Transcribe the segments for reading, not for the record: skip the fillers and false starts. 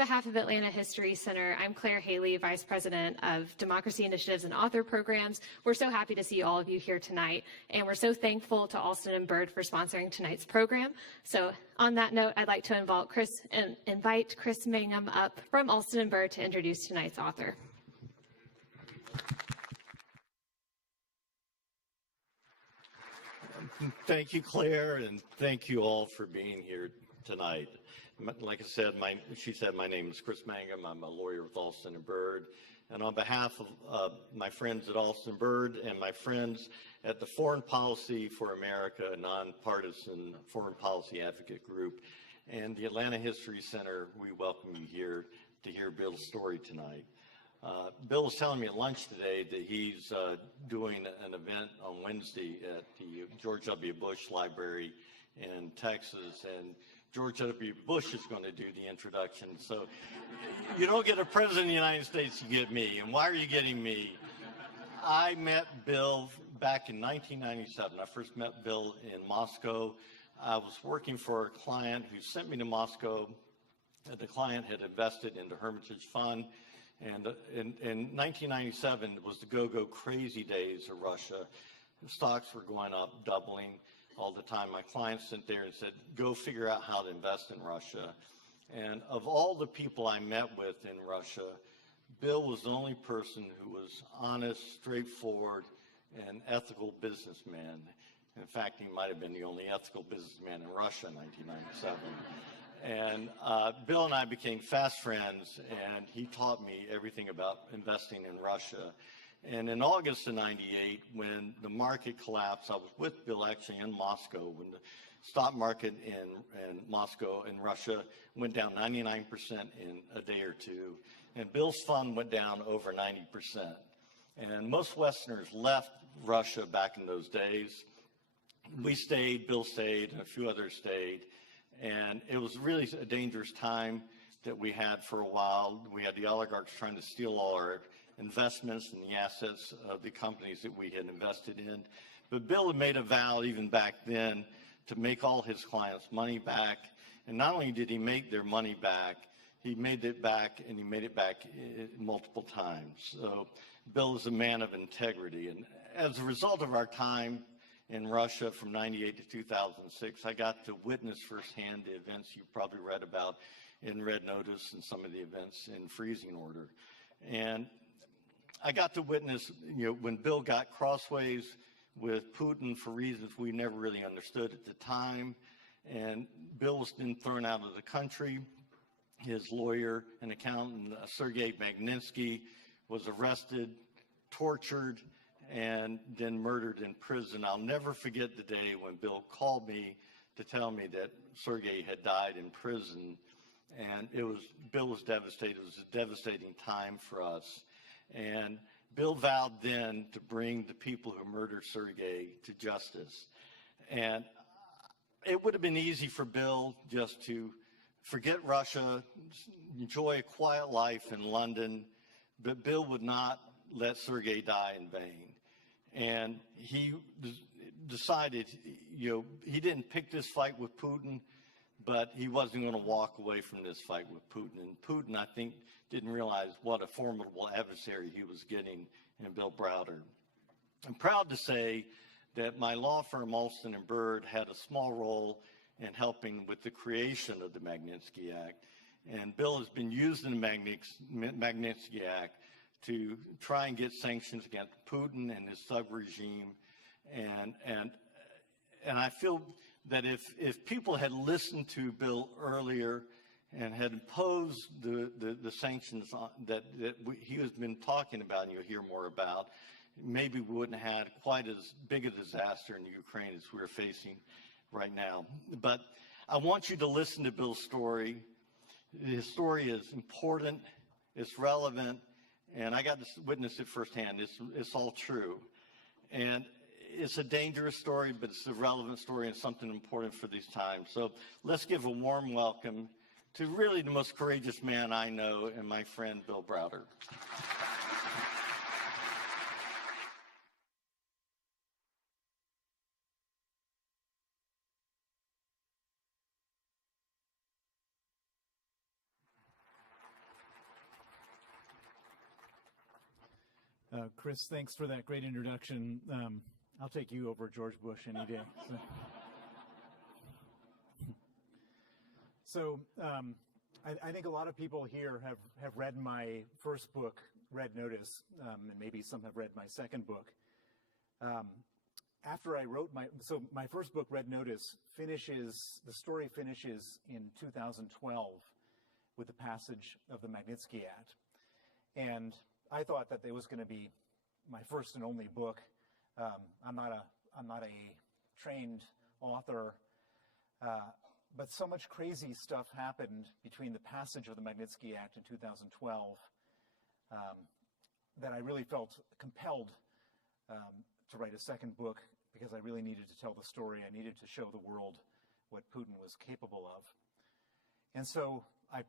On behalf of Atlanta History Center, I'm Claire Haley, Vice President of Democracy Initiatives and Author Programs. We're so happy to see all of you here tonight, and we're so thankful to Alston & Bird for sponsoring tonight's program. So on that note, I'd like to invite Chris Mangum up from Alston & Bird to introduce tonight's author. Thank you, Claire, and thank you all for being here tonight. Like I said, she said my name is Chris Mangum. I'm a lawyer with Alston & Bird. And on behalf of my friends at Alston & Bird and my friends at the Foreign Policy for America, a nonpartisan foreign policy advocate group, and the Atlanta History Center, we welcome you here to hear Bill's story tonight. Bill was telling me at lunch today that he's doing an event on Wednesday at the George W. Bush Library in Texas, and George W. Bush is going to do the introduction. So you don't get a president of the United States, you get me. And why are you getting me? I met Bill back in 1997. I first met Bill in Moscow. I was working for a client who sent me to Moscow. The client had invested in the Hermitage Fund. And in 1997, it was the go-go crazy days of Russia. Stocks were going up, doubling all the time. My client sent there and said, go figure out how to invest in Russia. And of all the people I met with in Russia, Bill was the only person who was honest, straightforward, and ethical businessman. In fact, he might have been the only ethical businessman in Russia in 1997. And Bill and I became fast friends, and he taught me everything about investing in Russia. And in August of '98, when the market collapsed, I was with Bill actually in Moscow when the stock market in Moscow and Russia went down 99% in a day or two. And Bill's fund went down over 90%. And most Westerners left Russia back in those days. We stayed, Bill stayed, and a few others stayed. And it was really a dangerous time that we had for a while. We had the oligarchs trying to steal all our investments and the assets of the companies that we had invested in. But Bill had made a vow even back then to make all his clients' money back. And not only did he make their money back, he made it back, and he made it back multiple times. So Bill is a man of integrity. And as a result of our time in Russia from '98 to 2006, I got to witness firsthand the events you probably read about in Red Notice and some of the events in Freezing Order. And I got to witness, when Bill got crossways with Putin for reasons we never really understood at the time. And Bill was then thrown out of the country. His lawyer and accountant, Sergei Magnitsky, was arrested, tortured, and then murdered in prison. I'll never forget the day when Bill called me to tell me that Sergei had died in prison. And Bill was devastated. It was a devastating time for us. And Bill vowed then to bring the people who murdered Sergei to justice. And it would have been easy for Bill just to forget Russia, enjoy a quiet life in London, but Bill would not let Sergei die in vain. And he decided, he didn't pick this fight with Putin, but he wasn't going to walk away from this fight with Putin. And Putin, I think, didn't realize what a formidable adversary he was getting in Bill Browder. I'm proud to say that my law firm, Alston & Bird, had a small role in helping with the creation of the Magnitsky Act. And Bill has been using the Magnitsky Act to try and get sanctions against Putin and his sub-regime. And I feel that if people had listened to Bill earlier and had imposed the sanctions that he has been talking about and you'll hear more about, maybe we wouldn't have had quite as big a disaster in Ukraine as we're facing right now. But I want you to listen to Bill's story. His story is important, it's relevant, and I got to witness it firsthand. It's all true. And it's a dangerous story, but it's a relevant story and something important for these times. So let's give a warm welcome to really the most courageous man I know and my friend, Bill Browder. Chris, thanks for that great introduction. I'll take you over George Bush any day. So I think a lot of people here have read my first book, Red Notice, and maybe some have read my second book. After I wrote my first book, Red Notice, the story finishes in 2012 with the passage of the Magnitsky Act. And I thought that it was going to be my first and only book. I'm not a trained author, but so much crazy stuff happened between the passage of the Magnitsky Act in 2012 that I really felt compelled to write a second book, because I really needed to tell the story. I needed to show the world what Putin was capable of. And so I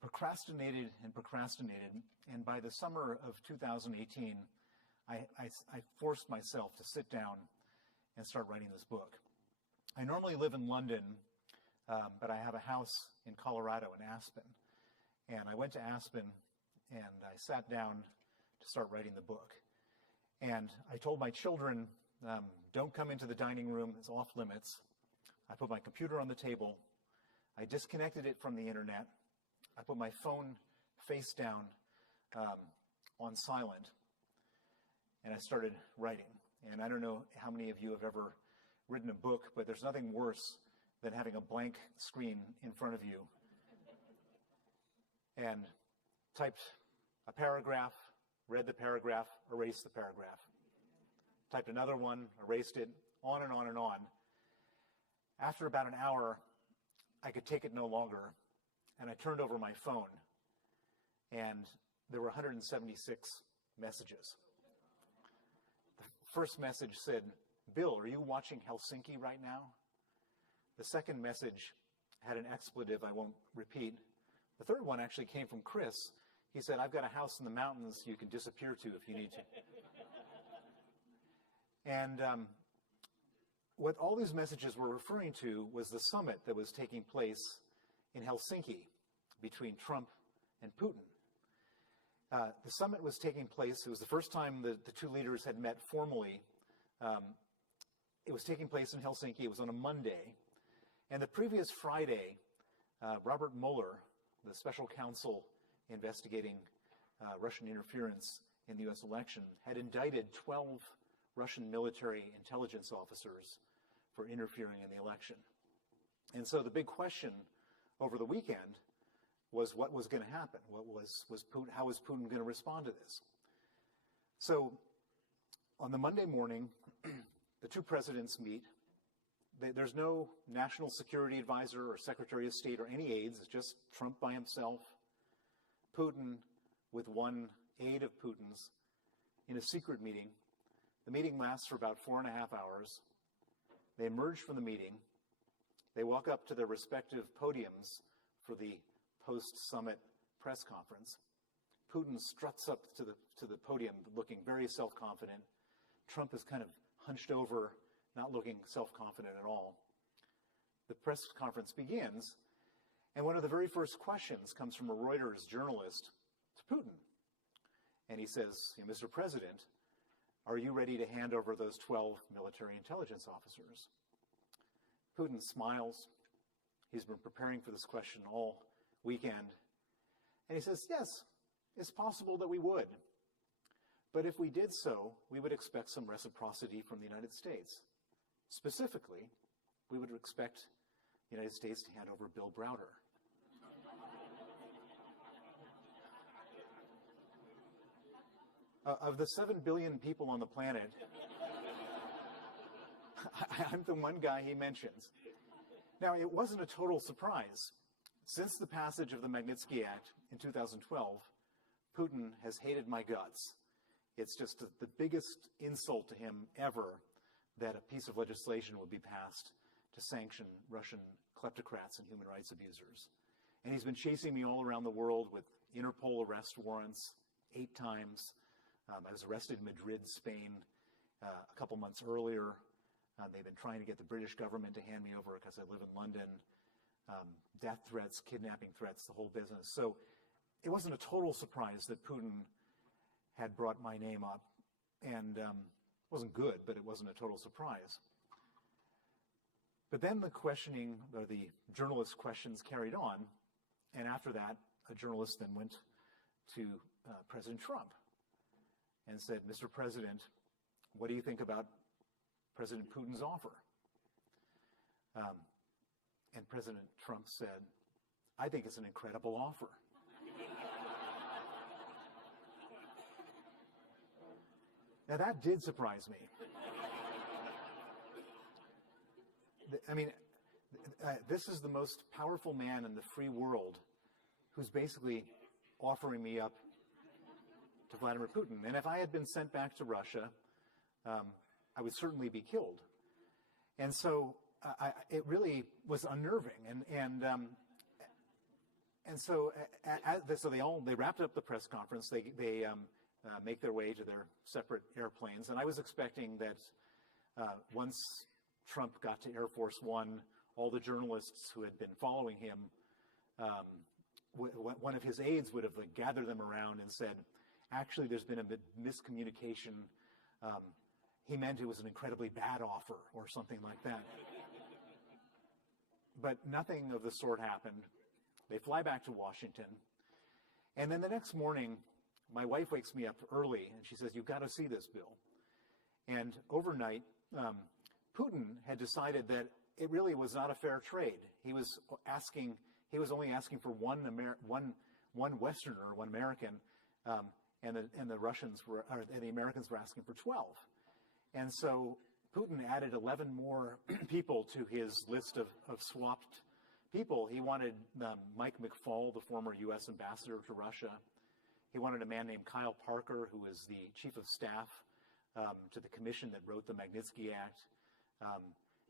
procrastinated and procrastinated, and by the summer of 2018, I forced myself to sit down and start writing this book. I normally live in London, but I have a house in Colorado, in Aspen. And I went to Aspen, and I sat down to start writing the book. And I told my children, don't come into the dining room, it's off limits. I put my computer on the table. I disconnected it from the internet. I put my phone face down on silent, and I started writing. And I don't know how many of you have ever written a book, but there's nothing worse than having a blank screen in front of you and typed a paragraph, read the paragraph, erased the paragraph. Typed another one, erased it, on and on and on. After about an hour, I could take it no longer, and I turned over my phone, and there were 176 messages. The first message said, "Bill, are you watching Helsinki right now?" The second message had an expletive I won't repeat. The third one actually came from Chris. He said, "I've got a house in the mountains you can disappear to if you need to." And what all these messages were referring to was the summit that was taking place in Helsinki between Trump and Putin. The summit was taking place. It was the first time the two leaders had met formally. It was taking place in Helsinki. It was on a Monday. And the previous Friday, Robert Mueller, the special counsel investigating Russian interference in the U.S. election, had indicted 12 Russian military intelligence officers for interfering in the election. And so the big question over the weekend was what was going to happen. How was Putin going to respond to this? So on the Monday morning, the two presidents meet. There's no national security advisor or secretary of state or any aides. It's just Trump by himself, Putin with one aide of Putin's in a secret meeting. The meeting lasts for about 4.5 hours. They emerge from the meeting. They walk up to their respective podiums for the post-summit press conference. Putin struts up to the podium looking very self-confident. Trump is kind of hunched over, not looking self-confident at all. The press conference begins, and one of the very first questions comes from a Reuters journalist to Putin. And he says, "Mr. President, are you ready to hand over those 12 military intelligence officers?" Putin smiles. He's been preparing for this question all weekend. And he says, "Yes, it's possible that we would. But if we did so, we would expect some reciprocity from the United States. Specifically, we would expect the United States to hand over Bill Browder." Of the 7 billion people on the planet, I'm the one guy he mentions. Now, it wasn't a total surprise. Since the passage of the Magnitsky Act in 2012, Putin has hated my guts. It's just the biggest insult to him ever that a piece of legislation would be passed to sanction Russian kleptocrats and human rights abusers. And he's been chasing me all around the world with Interpol arrest warrants 8 times. I was arrested in Madrid, Spain, a couple months earlier. They've been trying to get the British government to hand me over because I live in London. Death threats, kidnapping threats, the whole business. So it wasn't a total surprise that Putin had brought my name up. And it wasn't good, but it wasn't a total surprise. But then the questioning, or the journalist questions carried on, and after that, a journalist then went to President Trump and said, Mr. President, what do you think about President Putin's offer? And President Trump said, I think it's an incredible offer. Now that did surprise me. I mean, this is the most powerful man in the free world who's basically offering me up to Vladimir Putin. And if I had been sent back to Russia, I would certainly be killed. And so it really was unnerving. So they wrapped up the press conference. They make their way to their separate airplanes. And I was expecting that once Trump got to Air Force One, all the journalists who had been following him, one of his aides would have gathered them around and said, actually, there's been a miscommunication. He meant it was an incredibly bad offer or something like that. But nothing of the sort happened. They fly back to Washington. And then the next morning, my wife wakes me up early, and she says, you've got to see this, Bill. And overnight, Putin had decided that it really was not a fair trade. He was only asking for one Westerner, one American, and the Americans were asking for 12. And so Putin added 11 more people to his list of swapped people. He wanted Mike McFaul, the former U.S. ambassador to Russia. He wanted a man named Kyle Parker, who was the chief of staff to the commission that wrote the Magnitsky Act.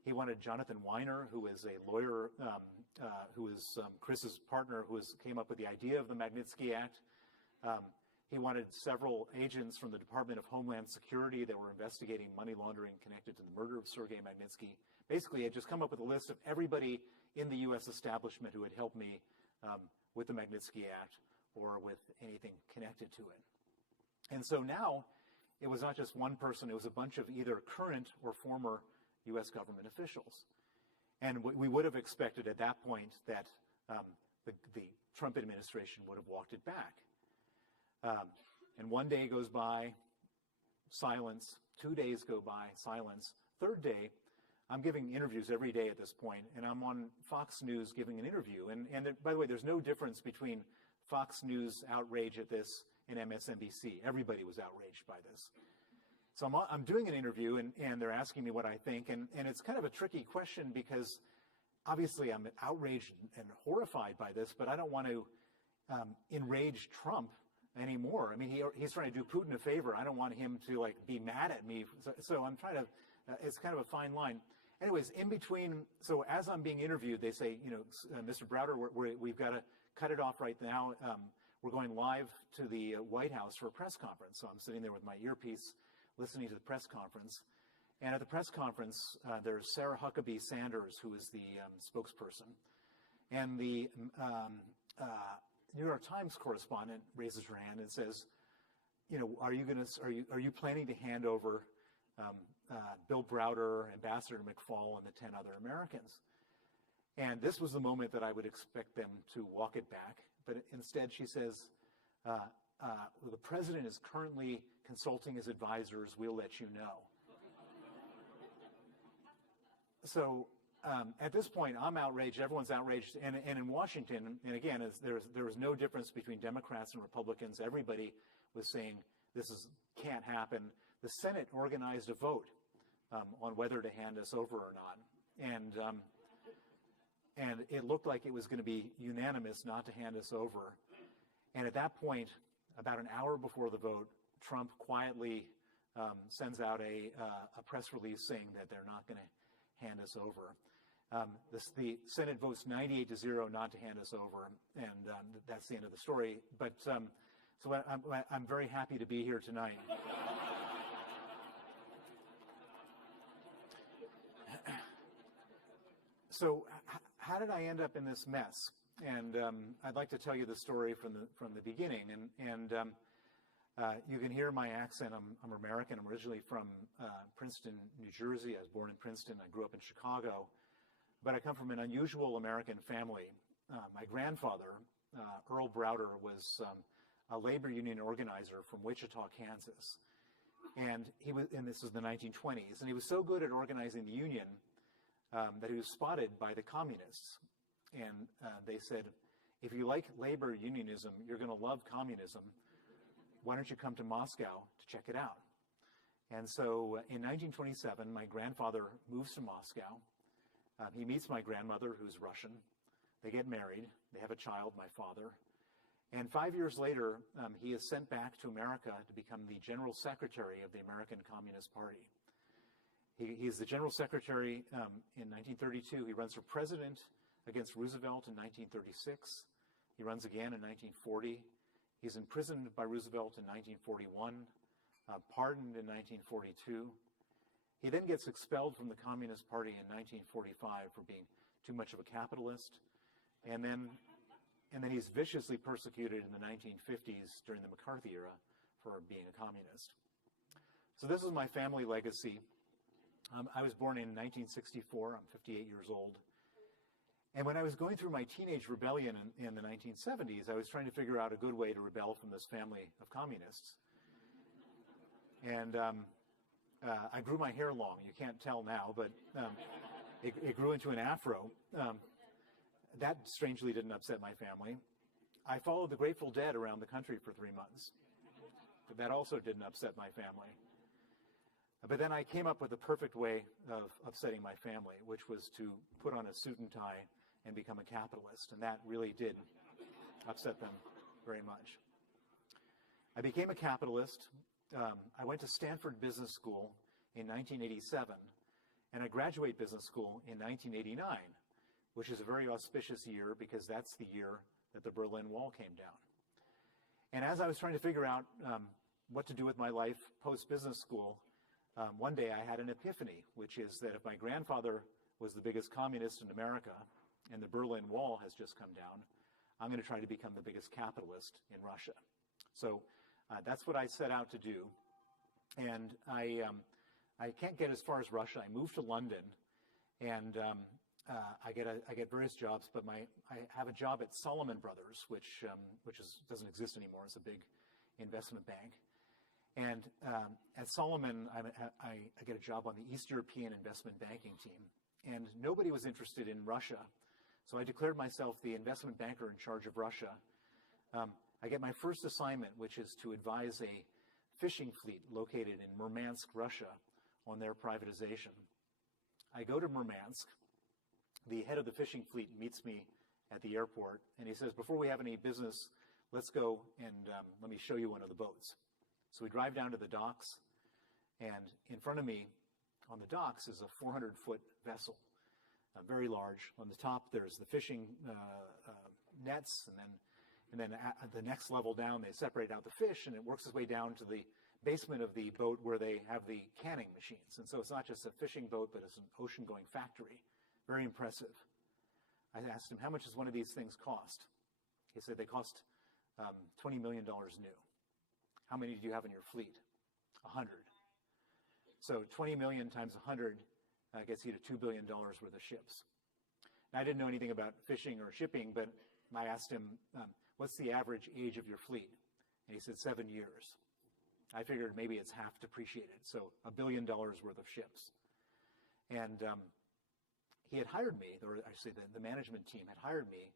He wanted Jonathan Weiner, who is a lawyer, who is Chris's partner, who came up with the idea of the Magnitsky Act. He wanted several agents from the Department of Homeland Security that were investigating money laundering connected to the murder of Sergei Magnitsky. Basically, he had just come up with a list of everybody in the U.S. establishment who had helped me with the Magnitsky Act or with anything connected to it. And so now, it was not just one person, it was a bunch of either current or former U.S. government officials. And we would have expected at that point that the Trump administration would have walked it back. And one day goes by, silence. 2 days go by, silence. Third day, I'm giving interviews every day at this point, and I'm on Fox News giving an interview. And by the way, there's no difference between Fox News outrage at this and MSNBC. Everybody was outraged by this. So I'm doing an interview, and they're asking me what I think, and it's kind of a tricky question because obviously I'm outraged and horrified by this, but I don't want to enrage Trump anymore. I mean, he's trying to do Putin a favor. I don't want him to be mad at me. So I'm trying to, it's kind of a fine line. Anyways, in between, so as I'm being interviewed, they say, Mr. Browder, we've got to cut it off right now. We're going live to the White House for a press conference. So I'm sitting there with my earpiece listening to the press conference. And at the press conference, there's Sarah Huckabee Sanders, who is the spokesperson. And the New York Times correspondent raises her hand and says, are you planning to hand over Bill Browder, Ambassador McFaul, and the 10 other Americans? And this was the moment that I would expect them to walk it back. But instead, she says, the president is currently consulting his advisors. We'll let you know. So at this point, I'm outraged. Everyone's outraged. And in Washington, and again, there was no difference between Democrats and Republicans. Everybody was saying this can't happen. The Senate organized a vote on whether to hand us over or not. And it looked like it was going to be unanimous not to hand us over. And at that point, about an hour before the vote, Trump quietly sends out a press release saying that they're not going to hand us over. The Senate votes 98-0 not to hand us over, and that's the end of the story. But so I'm very happy to be here tonight. So how did I end up in this mess? And I'd like to tell you the story from the beginning. And You can hear my accent. I'm American. I'm originally from Princeton, New Jersey. I was born in Princeton. I grew up in Chicago. But I come from an unusual American family. My grandfather, Earl Browder, was a labor union organizer from Wichita, Kansas. And this was the 1920s. And he was so good at organizing the union that he was spotted by the communists. And they said, if you like labor unionism, you're going to love communism. Why don't you come to Moscow to check it out? And so in 1927, my grandfather moves to Moscow. He meets my grandmother, who's Russian. They get married. They have a child, my father. And 5 years later, he is sent back to America to become the General Secretary of the American Communist Party. He's the General Secretary in 1932. He runs for president against Roosevelt in 1936. He runs again in 1940. He's imprisoned by Roosevelt in 1941, pardoned in 1942. He then gets expelled from the Communist Party in 1945 for being too much of a capitalist. And then he's viciously persecuted in the 1950s during the McCarthy era for being a communist. So this is my family legacy. I was born in 1964. I'm 58 years old. And when I was going through my teenage rebellion in the 1970s, I was trying to figure out a good way to rebel from this family of communists. And I grew my hair long. You can't tell now, but it grew into an afro. That strangely didn't upset my family. I followed the Grateful Dead around the country for 3 months. But that also didn't upset my family. But then I came up with the perfect way of upsetting my family, which was to put on a suit and tie and become a capitalist. And that really did upset them very much. I became a capitalist. I went to Stanford Business School in 1987, and I graduate business school in 1989, which is a very auspicious year because that's the year that the Berlin Wall came down. And as I was trying to figure out what to do with my life post-business school, one day I had an epiphany, which is that if my grandfather was the biggest communist in America and the Berlin Wall has just come down, I'm going to try to become the biggest capitalist in Russia. So that's what I set out to do. And I can't get as far as Russia. I moved to London, and I get various jobs, but I have a job at Salomon Brothers, which doesn't exist anymore. It's a big investment bank. And at Salomon, I get a job on the East European investment banking team. And nobody was interested in Russia. So I declared myself the investment banker in charge of Russia. I get my first assignment, which is to advise a fishing fleet located in Murmansk, Russia, on their privatization. I go to Murmansk. The head of the fishing fleet meets me at the airport, and he says, before we have any business, let's go and let me show you one of the boats. So we drive down to the docks, and in front of me on the docks is a 400-foot vessel, very large. On the top, there's the fishing nets, and then at the next level down, they separate out the fish, and it works its way down to the basement of the boat where they have the canning machines. And so it's not just a fishing boat, but it's an ocean-going factory. Very impressive. I asked him, how much does one of these things cost? He said they cost $20 million new. How many do you have in your fleet? 100. So 20 million times 100 gets you to $2 billion worth of ships. Now, I didn't know anything about fishing or shipping, but I asked him, what's the average age of your fleet? And he said 7 years. I figured maybe it's half depreciated, so $1 billion worth of ships. And he had hired me, or I should say the management team had hired me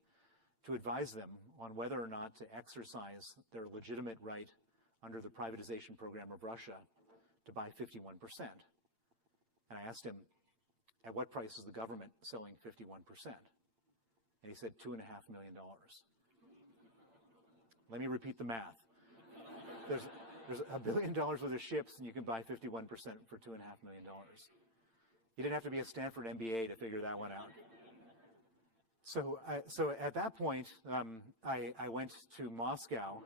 to advise them on whether or not to exercise their legitimate right under the privatization program of Russia to buy 51%. And I asked him, at what price is the government selling 51%? And he said $2.5 million. Let me repeat the math. There's $1 billion worth of ships, and you can buy 51% for $2.5 million. You didn't have to be a Stanford MBA to figure that one out. So at that point, I went to Moscow,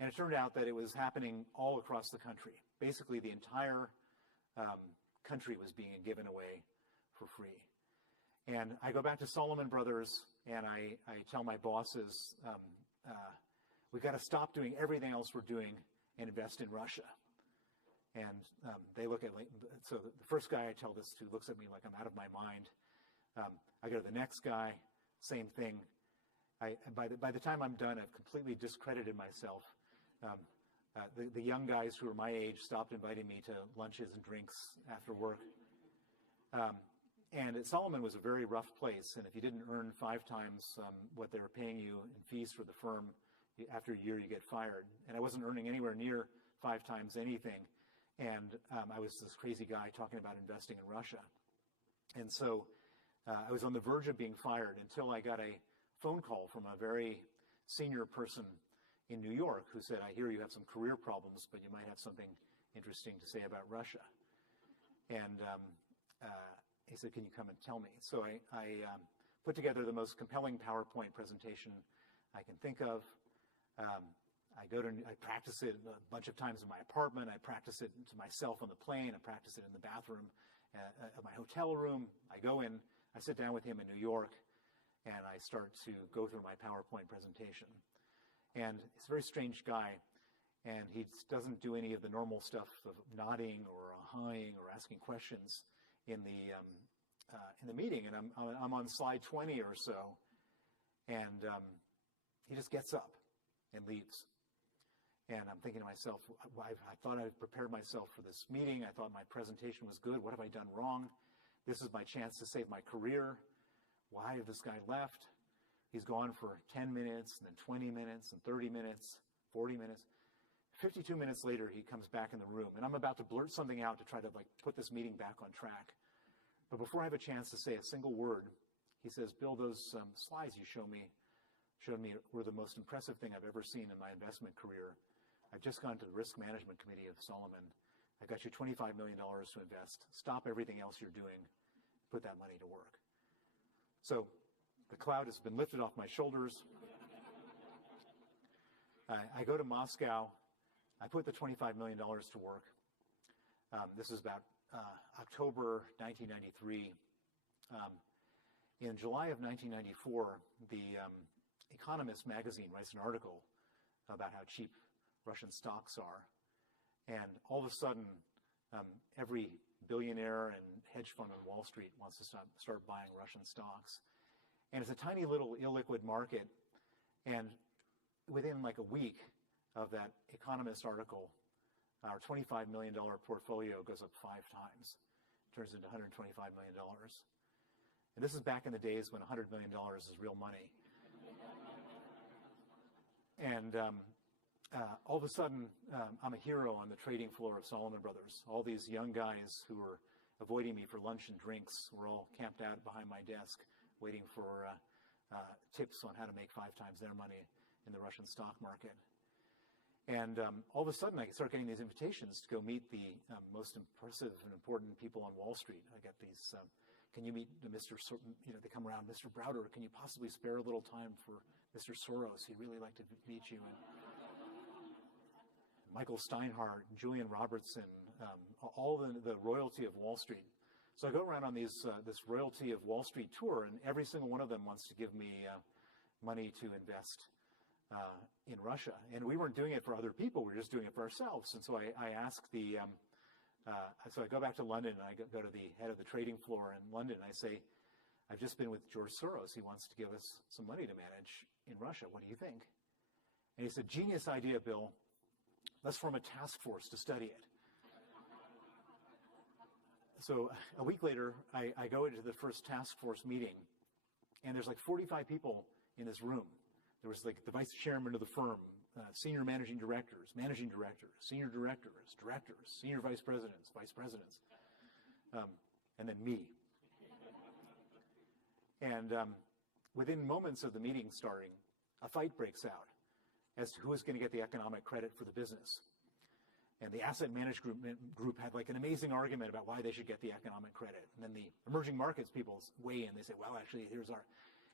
and it turned out that it was happening all across the country. Basically, the entire country was being given away for free. And I go back to Salomon Brothers, and I tell my bosses, we've got to stop doing everything else we're doing and invest in Russia. And they look at me, so the first guy I tell this to looks at me like I'm out of my mind. I go to the next guy, same thing. By the time I'm done, I've completely discredited myself. The young guys who are my age stopped inviting me to lunches and drinks after work. And Solomon was a very rough place, and if you didn't earn 5 times what they were paying you in fees for the firm, after a year you get fired. And I wasn't earning anywhere near 5 times anything. And I was this crazy guy talking about investing in Russia. And so I was on the verge of being fired until I got a phone call from a very senior person in New York who said, I hear you have some career problems, but you might have something interesting to say about Russia. And he said, can you come and tell me? So I put together the most compelling PowerPoint presentation I can think of. I practice it a bunch of times in my apartment. I practice it to myself on the plane. I practice it in the bathroom of my hotel room. I go in, I sit down with him in New York, and I start to go through my PowerPoint presentation. And he's a very strange guy, and he doesn't do any of the normal stuff of nodding or hawing or asking questions in the meeting. And I'm on slide 20 or so, and he just gets up and leaves. And I'm thinking to myself, I thought I'd prepared myself for this meeting. I thought my presentation was good. What have I done wrong? This is my chance to save my career. Why have this guy left? He's gone for 10 minutes, and then 20 minutes, and 30 minutes, 40 minutes. 52 minutes later, he comes back in the room, and I'm about to blurt something out to try to put this meeting back on track. But before I have a chance to say a single word, he says, Bill, those slides you showed me were the most impressive thing I've ever seen in my investment career. I've just gone to the risk management committee of Solomon. I got you $25 million to invest. Stop everything else you're doing. Put that money to work. So the cloud has been lifted off my shoulders. I go to Moscow. I put the $25 million to work. This is about October 1993. In July of 1994, the Economist magazine writes an article about how cheap Russian stocks are. And all of a sudden, every billionaire and hedge fund on Wall Street wants to start buying Russian stocks. And it's a tiny little illiquid market. And within like a week of that Economist article, our $25 million portfolio goes up 5 times. Turns into $125 million. And this is back in the days when $100 million is real money. And all of a sudden, I'm a hero on the trading floor of Salomon Brothers. All these young guys who were avoiding me for lunch and drinks were all camped out behind my desk waiting for tips on how to make 5 times their money in the Russian stock market. And all of a sudden, I start getting these invitations to go meet the most impressive and important people on Wall Street. I get these, can you meet Mr. They come around, Mr. Browder, can you possibly spare a little time for Mr. Soros? He'd really like to meet you. And Michael Steinhardt, Julian Robertson, all the royalty of Wall Street. So I go around on this royalty of Wall Street tour, and every single one of them wants to give me money to invest in Russia. And we weren't doing it for other people, we were just doing it for ourselves. And so I asked so I go back to London, and I go to the head of the trading floor in London, and I say, I've just been with George Soros. He wants to give us some money to manage in Russia. What do you think? And he said, genius idea, Bill. Let's form a task force to study it. So a week later, I go into the first task force meeting, and there's like 45 people in this room. There was like the vice chairman of the firm, senior managing directors, senior directors, senior vice presidents, and then me. And within moments of the meeting starting, a fight breaks out as to who is going to get the economic credit for the business. And the asset management group had like an amazing argument about why they should get the economic credit. And then the emerging markets people weigh in. They say, well, actually, here's our...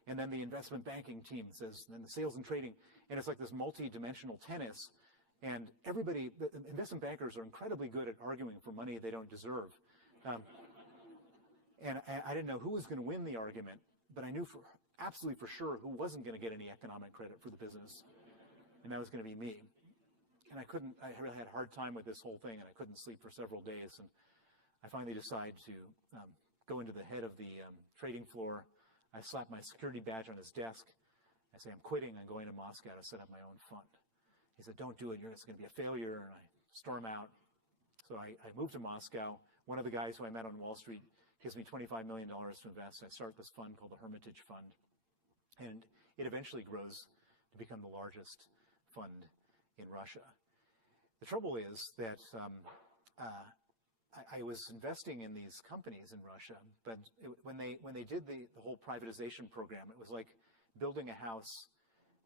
And then the investment banking team says, and then the sales and trading. And it's like this multi-dimensional tennis. And everybody, the investment bankers are incredibly good at arguing for money they don't deserve. And I didn't know who was going to win the argument, but I knew absolutely for sure who wasn't going to get any economic credit for the business. And that was going to be me. and I really had a hard time with this whole thing, and I couldn't sleep for several days. And I finally decided to go into the head of the trading floor. I slapped my security badge on his desk. I say, I'm quitting. I'm going to Moscow to set up my own fund. He said, don't do it. It's going to be a failure. And I storm out. So I moved to Moscow. One of the guys who I met on Wall Street gives me $25 million to invest. I start this fund called the Hermitage Fund. And it eventually grows to become the largest fund in Russia. The trouble is that I was investing in these companies in Russia, but when they did the whole privatization program, it was like building a house,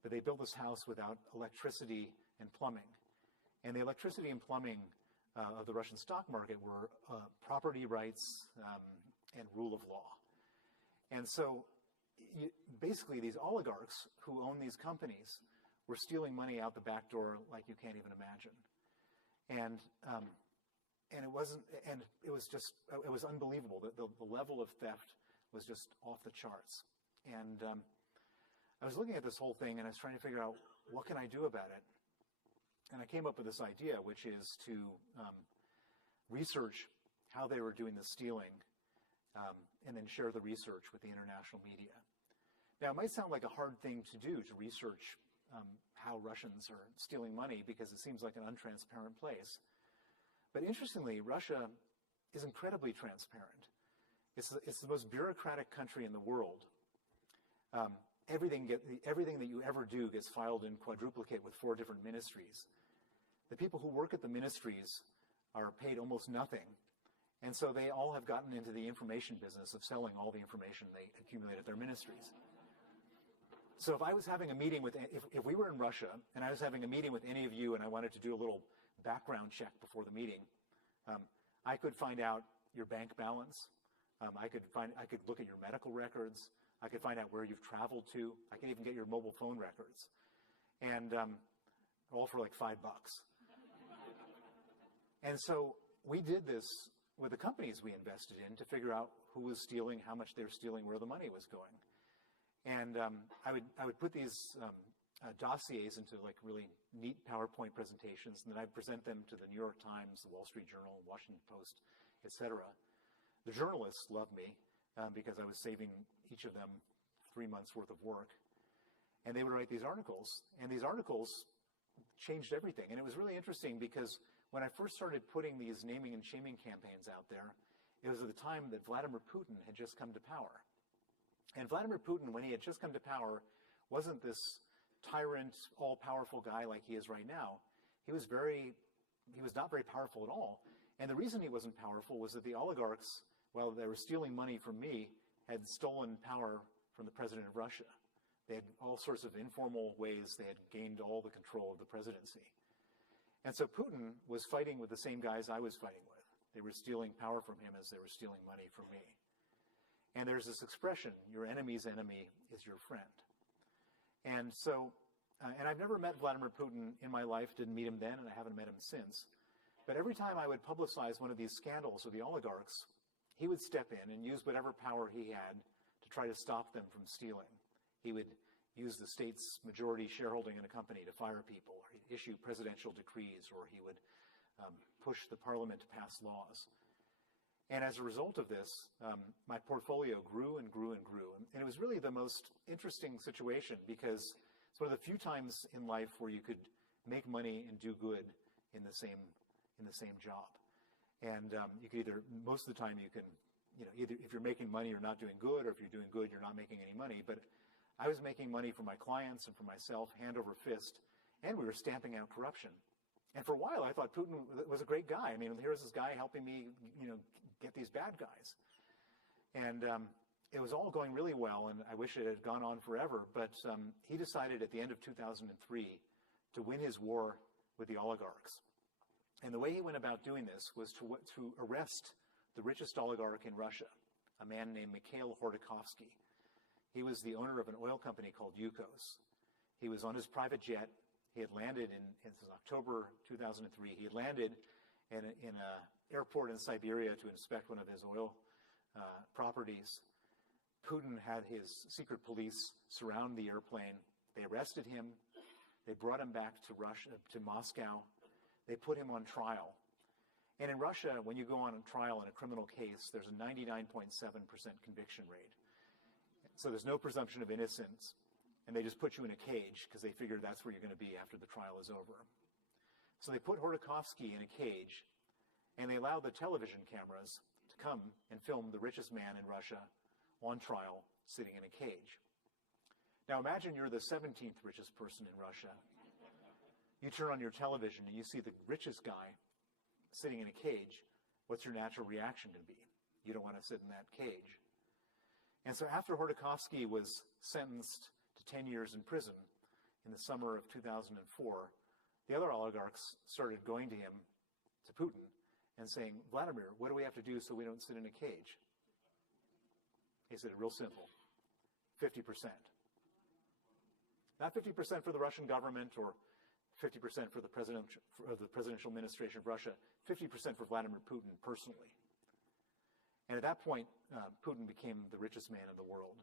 but they built this house without electricity and plumbing. And the electricity and plumbing of the Russian stock market were property rights and rule of law. And so basically these oligarchs who own these companies were stealing money out the back door like you can't even imagine. And it was unbelievable. The level of theft was just off the charts. And I was looking at this whole thing and I was trying to figure out, what can I do about it? And I came up with this idea, which is to research how they were doing the stealing and then share the research with the international media. Now, it might sound like a hard thing to do, to research how Russians are stealing money, because it seems like an untransparent place. But interestingly, Russia is incredibly transparent. It's the most bureaucratic country in the world. Everything that you ever do gets filed in quadruplicate with 4 different ministries. The people who work at the ministries are paid almost nothing. And so they all have gotten into the information business of selling all the information they accumulate at their ministries. So if I was having a meeting if we were in Russia and I was having a meeting with any of you and I wanted to do a little background check before the meeting, I could find out your bank balance. I could look at your medical records. I could find out where you've traveled to. I could even get your mobile phone records. And all for like $5. And so we did this with the companies we invested in to figure out who was stealing, how much they were stealing, where the money was going. And I would put these dossiers into like really neat PowerPoint presentations, and then I'd present them to the New York Times, the Wall Street Journal, Washington Post, etc. The journalists loved me because I was saving each of them 3 months worth of work. And they would write these articles, and these articles changed everything. And it was really interesting because when I first started putting these naming and shaming campaigns out there, it was at the time that Vladimir Putin had just come to power. And Vladimir Putin, when he had just come to power, wasn't this tyrant, all-powerful guy like he is right now. He was not very powerful at all. And the reason he wasn't powerful was that the oligarchs, while they were stealing money from me, had stolen power from the president of Russia. They had all sorts of informal ways they had gained all the control of the presidency. And so Putin was fighting with the same guys I was fighting with. They were stealing power from him as they were stealing money from me. And there's this expression, your enemy's enemy is your friend. And so, and I've never met Vladimir Putin in my life, didn't meet him then, and I haven't met him since. But every time I would publicize one of these scandals with the oligarchs, he would step in and use whatever power he had to try to stop them from stealing. He would use the state's majority shareholding in a company to fire people, or he'd issue presidential decrees, or he would push the parliament to pass laws. And as a result of this, my portfolio grew and grew and grew. And it was really the most interesting situation because it's one of the few times in life where you could make money and do good in the same job. And you could either, most of the time you can, either if you're making money, you're not doing good, or if you're doing good, you're not making any money. But I was making money for my clients and for myself, hand over fist, and we were stamping out corruption. And for a while, I thought Putin was a great guy. I mean, here's this guy helping me, get these bad guys. And it was all going really well, and I wish it had gone on forever. But he decided at the end of 2003 to win his war with the oligarchs. And the way he went about doing this was to arrest the richest oligarch in Russia, a man named Mikhail Khodorkovsky. He was the owner of an oil company called Yukos. He was on his private jet. He had landed in October 2003. He had landed in an airport in Siberia to inspect one of his oil properties. Putin had his secret police surround the airplane. They arrested him. They brought him back to Russia, to Moscow. they put him on trial. And in Russia, when you go on a trial in a criminal case, there's a 99.7% conviction rate. So there's no presumption of innocence, and they just put you in a cage because they figure that's where you're going to be after the trial is over. So they put Khodorkovsky in a cage, and they allowed the television cameras to come and film the richest man in Russia on trial sitting in a cage. Now imagine you're the 17th richest person in Russia. You turn on your television and you see the richest guy sitting in a cage. What's your natural reaction going to be? You don't want to sit in that cage. And so after Khodorkovsky was sentenced to 10 years in prison in the summer of 2004, the other oligarchs started going to him, to Putin, and saying, Vladimir, what do we have to do so we don't sit in a cage? He said, real simple, 50%. Not 50% for the Russian government or 50% for the presidential administration of Russia, 50% for Vladimir Putin personally. And at that point, Putin became the richest man in the world.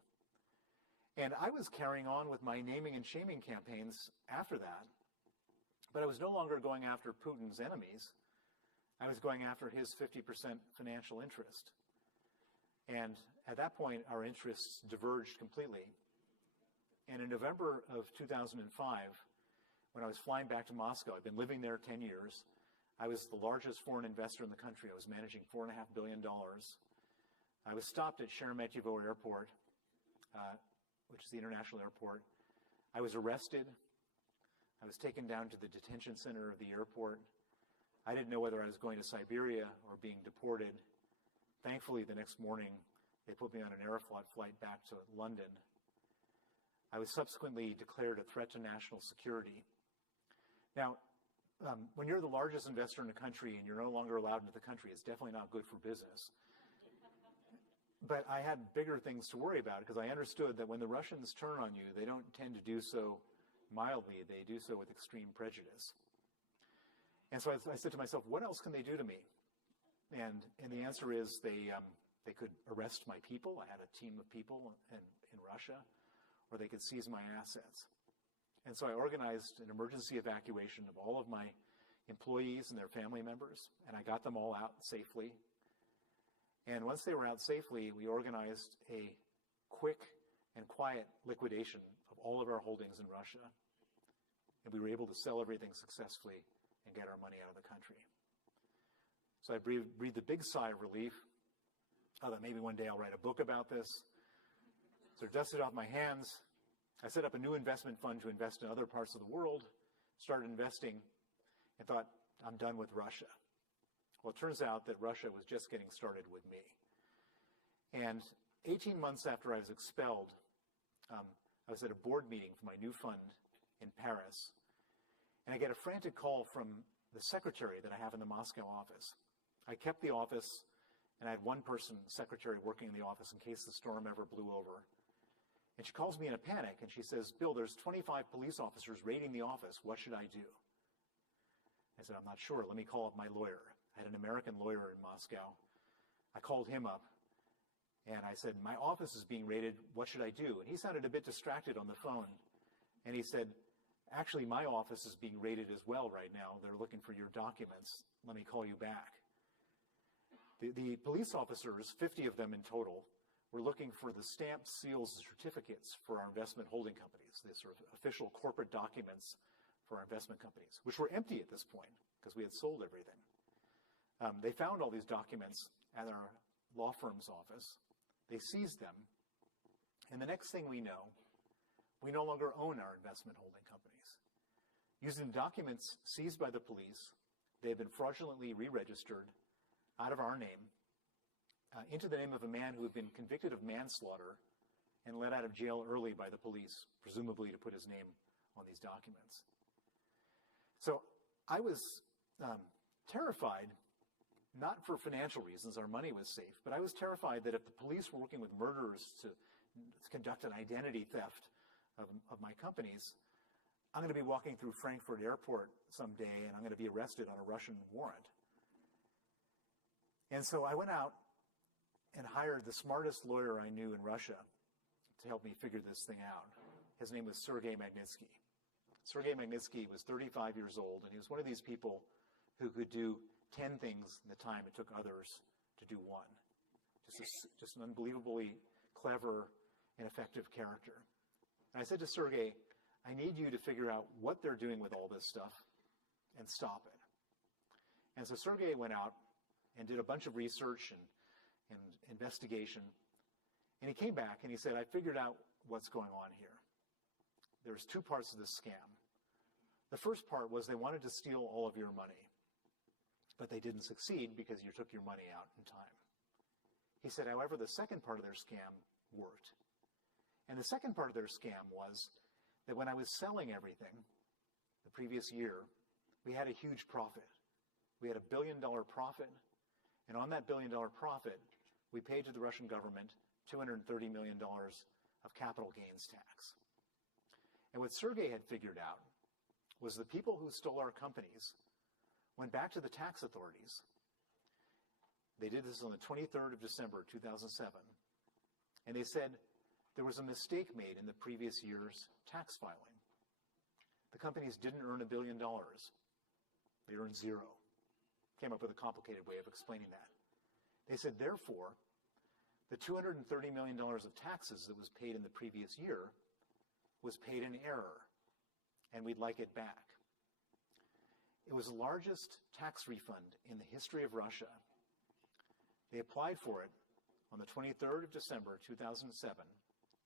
And I was carrying on with my naming and shaming campaigns after that, but I was no longer going after Putin's enemies. I was going after his 50% financial interest. And at that point, our interests diverged completely. And in November of 2005, when I was flying back to Moscow, I'd been living there 10 years. I was the largest foreign investor in the country. I was managing $4.5 billion. I was stopped at Sheremetyevo Airport, which is the international airport. I was arrested. I was taken down to the detention center of the airport. I didn't know whether I was going to Siberia or being deported. Thankfully, the next morning, they put me on an Aeroflot flight back to London. I was subsequently declared a threat to national security. Now, when you're the largest investor in the country and you're no longer allowed into the country, it's definitely not good for business. But I had bigger things to worry about because I understood that when the Russians turn on you, they don't tend to do so mildly. They do so with extreme prejudice. And so I said to myself, what else can they do to me? And the answer is they could arrest my people. I had a team of people in Russia, or they could seize my assets. And so I organized an emergency evacuation of all of my employees and their family members, and I got them all out safely. And once they were out safely, we organized a quick and quiet liquidation of all of our holdings in Russia. And we were able to sell everything successfully and get our money out of the country. So I breathed a big sigh of relief. I thought maybe one day I'll write a book about this. So I dusted off my hands. I set up a new investment fund to invest in other parts of the world, started investing, and thought, I'm done with Russia. Well, it turns out that Russia was just getting started with me. And 18 months after I was expelled, I was at a board meeting for my new fund in Paris, and I get a frantic call from the secretary that I have in the Moscow office. I kept the office, and I had one person, secretary, working in the office in case the storm ever blew over. And she calls me in a panic, and she says, Bill, there's 25 police officers raiding the office. What should I do? I said, I'm not sure. Let me call up my lawyer. I had an American lawyer in Moscow. I called him up, and I said, my office is being raided. What should I do? And he sounded a bit distracted on the phone. And he said, actually, my office is being raided as well right now. They're looking for your documents. Let me call you back. The police officers, 50 of them in total, were looking for the stamps, seals, and certificates for our investment holding companies, the sort of official corporate documents for our investment companies, which were empty at this point because we had sold everything. They found all these documents at our law firm's office. They seized them. And the next thing we know, we no longer own our investment holding companies. Using documents seized by the police, they have been fraudulently re-registered out of our name into the name of a man who had been convicted of manslaughter and let out of jail early by the police, presumably to put his name on these documents. So I was terrified, not for financial reasons, our money was safe, but I was terrified that if the police were working with murderers to conduct an identity theft of my companies, I'm going to be walking through Frankfurt Airport someday and I'm going to be arrested on a Russian warrant. And so I went out and hired the smartest lawyer I knew in Russia to help me figure this thing out. His name was Sergei Magnitsky. Sergei Magnitsky was 35 years old, and he was one of these people who could do 10 things in the time it took others to do one. Just an unbelievably clever and effective character. And I said to Sergey, I need you to figure out what they're doing with all this stuff and stop it. And so Sergey went out and did a bunch of research and investigation. And he came back and he said, I figured out what's going on here. There's two parts of this scam. The first part was they wanted to steal all of your money, but they didn't succeed because you took your money out in time. He said, however, the second part of their scam worked. And the second part of their scam was that when I was selling everything the previous year, we had a huge profit. We had $1 billion profit, and on that $1 billion profit, we paid to the Russian government $230 million of capital gains tax. And what Sergey had figured out was the people who stole our companies went back to the tax authorities. They did this on the 23rd of December, 2007, and they said there was a mistake made in the previous year's tax filing. The companies didn't earn $1 billion. They earned zero. Came up with a complicated way of explaining that. They said, therefore, the $230 million of taxes that was paid in the previous year was paid in error, and we'd like it back. It was the largest tax refund in the history of Russia. They applied for it on the 23rd of December, 2007,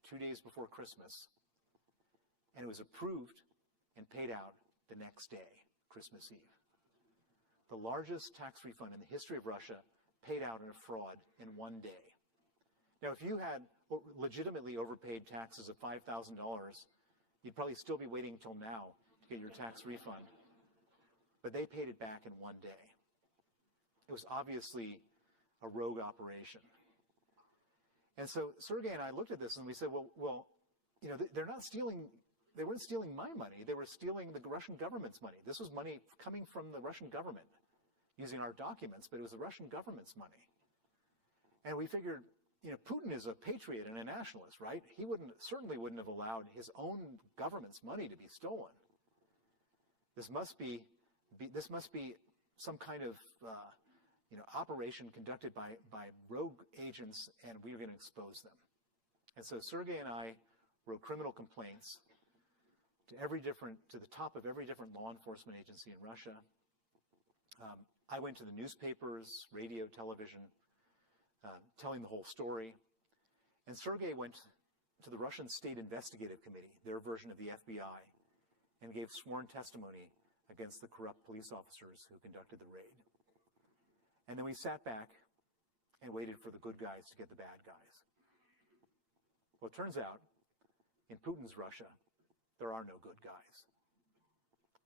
2 days before Christmas, and it was approved and paid out the next day, Christmas Eve. The largest tax refund in the history of Russia paid out in a fraud in one day. Now, if you had legitimately overpaid taxes of $5,000, you'd probably still be waiting until now to get your tax refund. But they paid it back in one day. It was obviously a rogue operation. And so Sergey and I looked at this and we said, well, you know, they're not stealing, they weren't stealing my money, they were stealing the Russian government's money. This was money coming from the Russian government using our documents, but it was the Russian government's money. And we figured, you know, Putin is a patriot and a nationalist, right? He certainly wouldn't have allowed his own government's money to be stolen. This must be some kind of operation conducted by rogue agents, and we are going to expose them. And so Sergey and I wrote criminal complaints to the top of every different law enforcement agency in Russia. I went to the newspapers, radio, television, telling the whole story. And Sergey went to the Russian State Investigative Committee, their version of the FBI, and gave sworn testimony against the corrupt police officers who conducted the raid. And then we sat back and waited for the good guys to get the bad guys. Well, it turns out, in Putin's Russia, there are no good guys.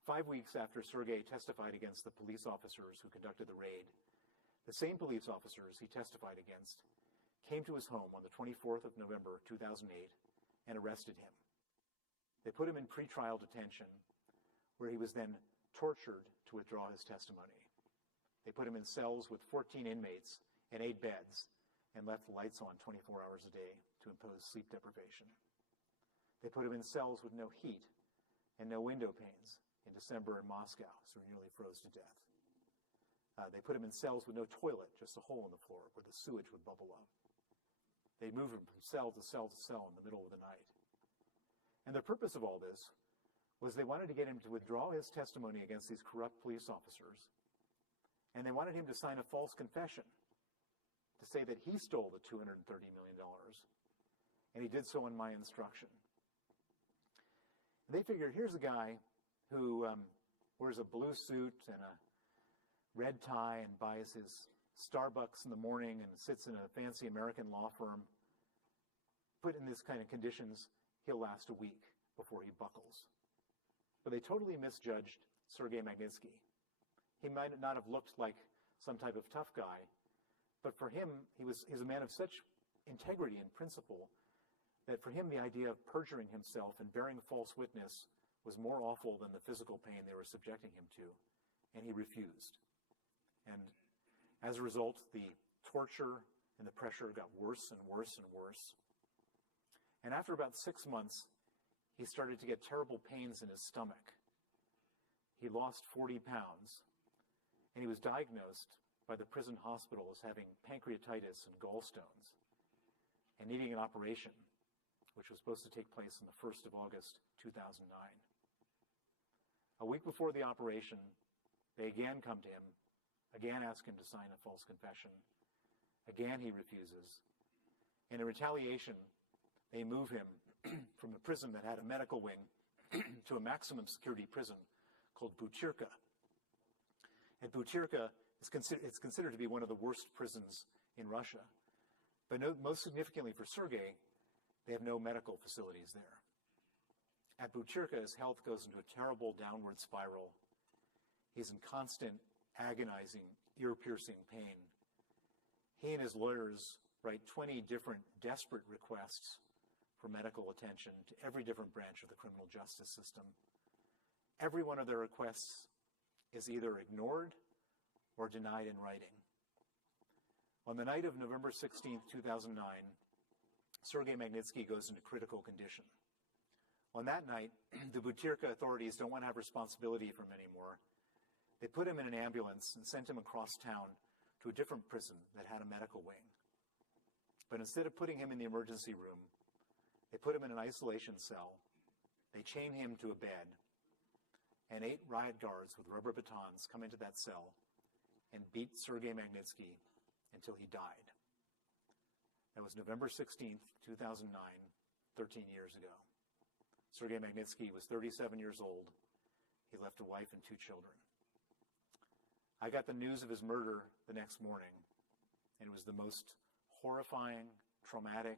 5 weeks after Sergey testified against the police officers who conducted the raid, the same police officers he testified against came to his home on the 24th of November, 2008, and arrested him. They put him in pretrial detention, where he was then tortured to withdraw his testimony. They put him in cells with 14 inmates and 8 beds and left the lights on 24 hours a day to impose sleep deprivation. They put him in cells with no heat and no window panes in December in Moscow, so he nearly froze to death. They put him in cells with no toilet, just a hole in the floor where the sewage would bubble up. They moved him from cell to cell to cell in the middle of the night. And the purpose of all this was they wanted to get him to withdraw his testimony against these corrupt police officers, and they wanted him to sign a false confession to say that he stole the $230 million, and he did so on my instruction. They figured, here's a guy who wears a blue suit and a red tie and buys his Starbucks in the morning and sits in a fancy American law firm. Put in this kind of conditions, he'll last a week before he buckles. But they totally misjudged Sergei Magnitsky. He might not have looked like some type of tough guy, but for him, he's a man of such integrity and principle that for him the idea of perjuring himself and bearing false witness was more awful than the physical pain they were subjecting him to, and he refused. And as a result, the torture and the pressure got worse and worse and worse. And after about 6 months, he started to get terrible pains in his stomach. He lost 40 pounds, and he was diagnosed by the prison hospital as having pancreatitis and gallstones and needing an operation, which was supposed to take place on the 1st of August, 2009. A week before the operation, they again come to him, again ask him to sign a false confession. Again, he refuses. And in retaliation, they move him from a prison that had a medical wing to a maximum security prison called Butyrka. And Butyrka it's considered to be one of the worst prisons in Russia. But most significantly for Sergei, they have no medical facilities there. At Butyrka, his health goes into a terrible downward spiral. He's in constant, agonizing, ear-piercing pain. He and his lawyers write 20 different desperate requests for medical attention to every different branch of the criminal justice system. Every one of their requests is either ignored or denied in writing. On the night of November 16, 2009, Sergei Magnitsky goes into critical condition. On that night, the Butyrka authorities don't want to have responsibility for him anymore. They put him in an ambulance and sent him across town to a different prison that had a medical wing. But instead of putting him in the emergency room, they put him in an isolation cell. They chain him to a bed, and 8 riot guards with rubber batons come into that cell and beat Sergei Magnitsky until he died. That was November 16th, 2009, 13 years ago. Sergei Magnitsky was 37 years old. He left a wife and 2 children. I got the news of his murder the next morning, and it was the most horrifying, traumatic,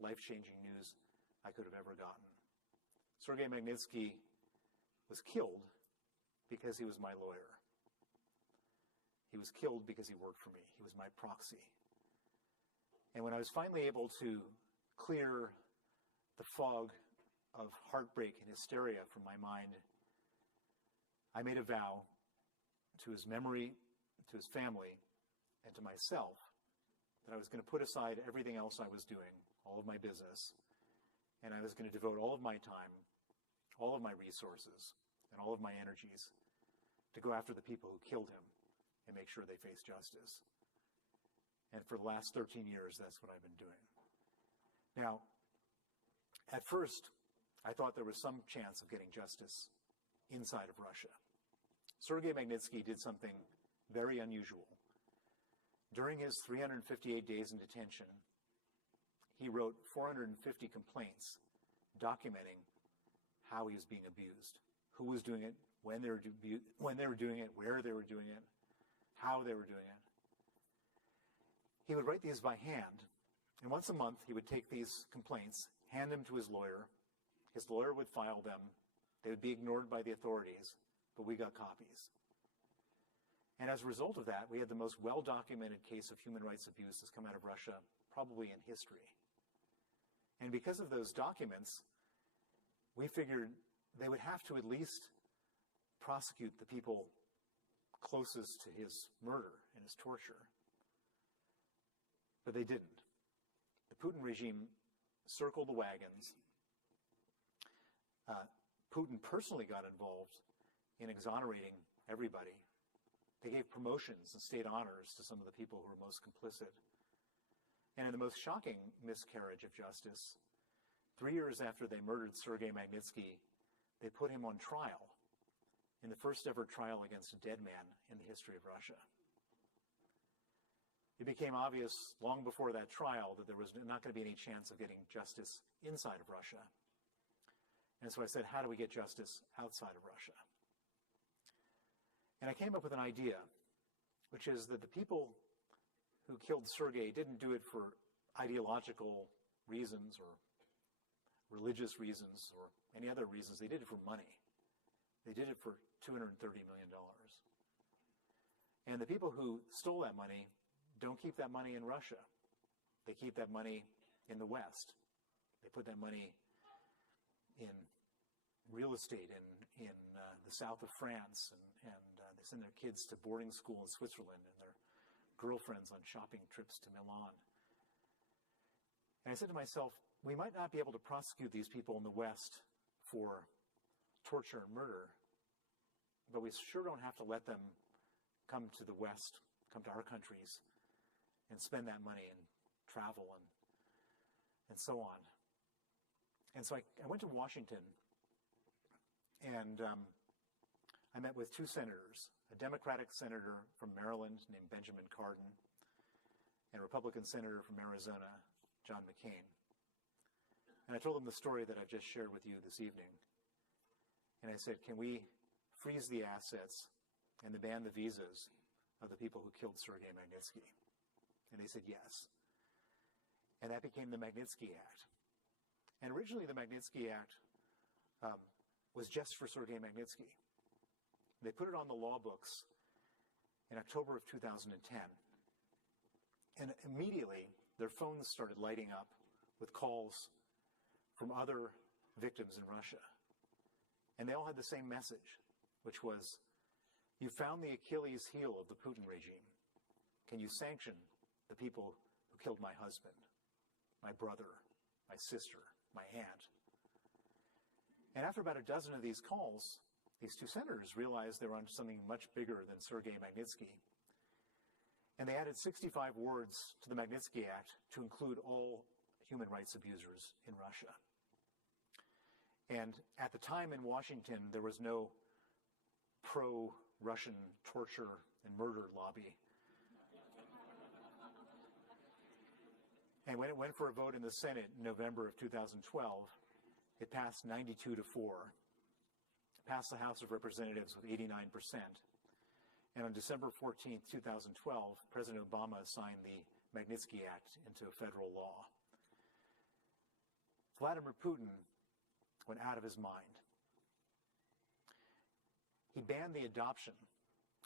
life-changing news I could have ever gotten. Sergei Magnitsky was killed because he was my lawyer. He was killed because he worked for me. He was my proxy. And when I was finally able to clear the fog of heartbreak and hysteria from my mind, I made a vow to his memory, to his family, and to myself that I was going to put aside everything else I was doing, all of my business, and I was going to devote all of my time, all of my resources, and all of my energies to go after the people who killed him and make sure they face justice. And for the last 13 years, that's what I've been doing. Now, at first, I thought there was some chance of getting justice inside of Russia. Sergei Magnitsky did something very unusual. During his 358 days in detention, he wrote 450 complaints documenting how he was being abused, who was doing it, when they were doing it, where they were doing it, how they were doing it. He would write these by hand, and once a month he would take these complaints, hand them to his lawyer. His lawyer would file them. They would be ignored by the authorities, but we got copies. And as a result of that, we had the most well-documented case of human rights abuse that's come out of Russia probably in history. And because of those documents, we figured they would have to at least prosecute the people closest to his murder and his torture. But they didn't. The Putin regime circled the wagons. Putin personally got involved in exonerating everybody. They gave promotions and state honors to some of the people who were most complicit. And in the most shocking miscarriage of justice, 3 years after they murdered Sergei Magnitsky, they put him on trial in the first ever trial against a dead man in the history of Russia. It became obvious long before that trial that there was not going to be any chance of getting justice inside of Russia. And so I said, how do we get justice outside of Russia? And I came up with an idea, which is that the people who killed Sergei didn't do it for ideological reasons or religious reasons or any other reasons. They did it for money. They did it for $230 million. And the people who stole that money don't keep that money in Russia. They keep that money in the West. They put that money in real estate in the south of France, and they send their kids to boarding school in Switzerland and their girlfriends on shopping trips to Milan. And I said to myself, we might not be able to prosecute these people in the West for torture and murder, but we sure don't have to let them come to the West, come to our countries, and spend that money and travel and so on. And so I went to Washington, and I met with two senators, a Democratic senator from Maryland named Benjamin Cardin, and a Republican senator from Arizona, John McCain. And I told them the story that I've just shared with you this evening. And I said, can we freeze the assets and ban the visas of the people who killed Sergei Magnitsky? And they said yes. And that became the Magnitsky Act. And originally the Magnitsky Act was just for Sergei Magnitsky. They put it on the law books in October of 2010. And immediately their phones started lighting up with calls from other victims in Russia. And they all had the same message, which was, you found the Achilles heel of the Putin regime. Can you sanction the people who killed my husband, my brother, my sister, my aunt? And after about a dozen of these calls, these two senators realized they were on something much bigger than Sergei Magnitsky. And they added 65 words to the Magnitsky Act to include all human rights abusers in Russia. And at the time in Washington, there was no pro-Russian torture and murder lobby. And when it went for a vote in the Senate in November of 2012, it passed 92-4. It passed the House of Representatives with 89%. And on December 14, 2012, President Obama signed the Magnitsky Act into federal law. Vladimir Putin went out of his mind. He banned the adoption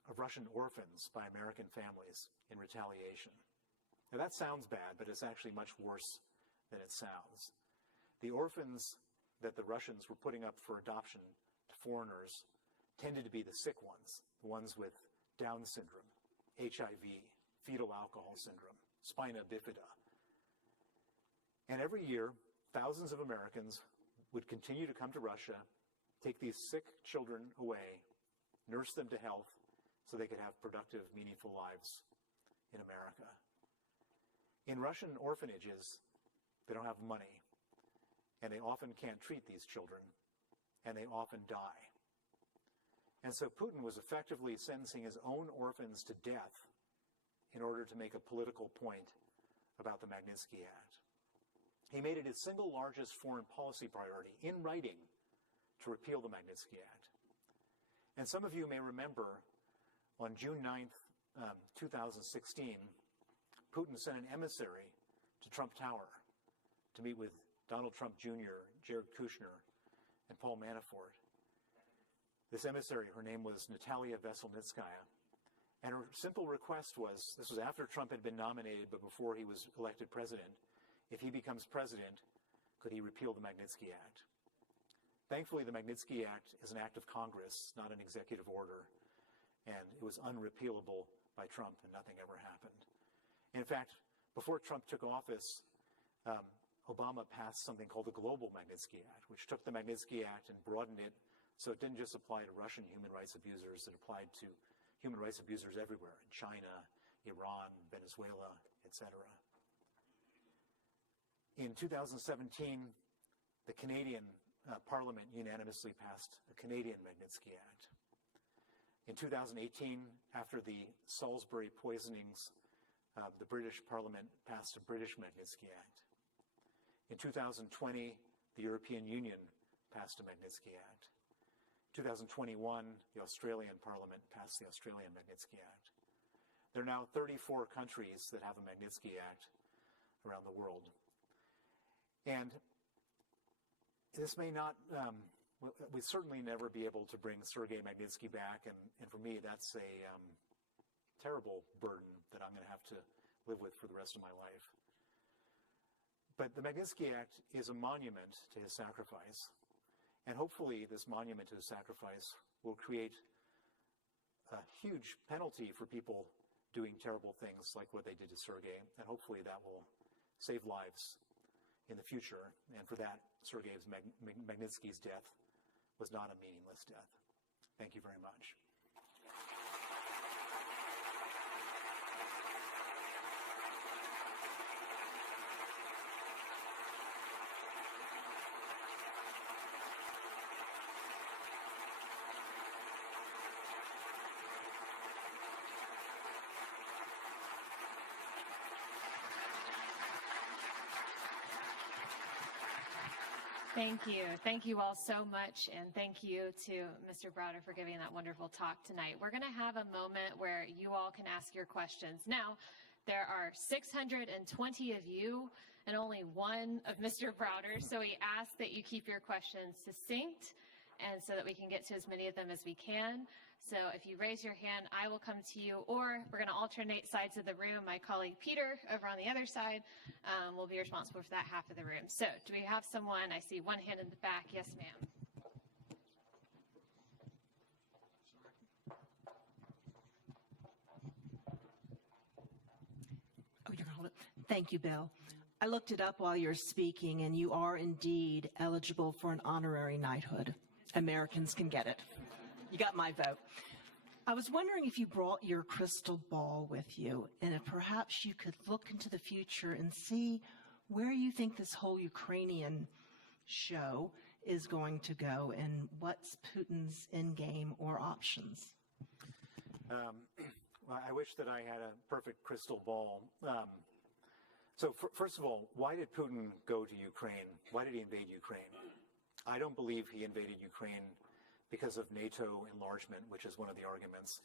of Russian orphans by American families in retaliation. Now that sounds bad, but it's actually much worse than it sounds. The orphans that the Russians were putting up for adoption to foreigners tended to be the sick ones, the ones with Down syndrome, HIV, fetal alcohol syndrome, spina bifida. And every year, thousands of Americans would continue to come to Russia, take these sick children away, nurse them to health so they could have productive, meaningful lives in America. In Russian orphanages, they don't have money, and they often can't treat these children, and they often die. And so Putin was effectively sentencing his own orphans to death in order to make a political point about the Magnitsky Act. He made it his single largest foreign policy priority, in writing, to repeal the Magnitsky Act. And some of you may remember on June 9th, 2016, Putin sent an emissary to Trump Tower to meet with Donald Trump Jr., Jared Kushner, and Paul Manafort. This emissary, her name was Natalia Veselnitskaya, and her simple request was, this was after Trump had been nominated but before he was elected president, if he becomes president, could he repeal the Magnitsky Act? Thankfully, the Magnitsky Act is an act of Congress, not an executive order, and it was unrepealable by Trump, and nothing ever happened. In fact, before Trump took office, Obama passed something called the Global Magnitsky Act, which took the Magnitsky Act and broadened it so it didn't just apply to Russian human rights abusers, it applied to human rights abusers everywhere, in China, Iran, Venezuela, etc. In 2017, the Canadian Parliament unanimously passed a Canadian Magnitsky Act. In 2018, after the Salisbury poisonings, the British Parliament passed a British Magnitsky Act. In 2020, the European Union passed a Magnitsky Act. 2021, the Australian Parliament passed the Australian Magnitsky Act. There are now 34 countries that have a Magnitsky Act around the world. And this may not, we'd certainly never be able to bring Sergei Magnitsky back, and for me, that's a terrible burden that I'm going to have to live with for the rest of my life. But the Magnitsky Act is a monument to his sacrifice. And hopefully this monument to his sacrifice will create a huge penalty for people doing terrible things like what they did to Sergei. And hopefully that will save lives in the future. And for that, Sergei Magnitsky's death was not a meaningless death. Thank you very much. Thank you. Thank you all so much. And thank you to Mr. Browder for giving that wonderful talk tonight. We're going to have a moment where you all can ask your questions. Now, there are 620 of you and only one of Mr. Browder. So we ask that you keep your questions succinct and so that we can get to as many of them as we can. So if you raise your hand, I will come to you, or we're going to alternate sides of the room. My colleague Peter over on the other side will be responsible for that half of the room. So do we have someone? I see one hand in the back. Yes, ma'am. Oh, you're going to Thank you, Bill. I looked it up while you're speaking, and you are indeed eligible for an honorary knighthood. Americans can get it. You got my vote. I was wondering if you brought your crystal ball with you, and if perhaps you could look into the future and see where you think this whole Ukrainian show is going to go, and what's Putin's endgame or options. Well, I wish that I had a perfect crystal ball. So first of all, why did Putin go to Ukraine? Why did he invade Ukraine? I don't believe he invaded Ukraine because of NATO enlargement, which is one of the arguments.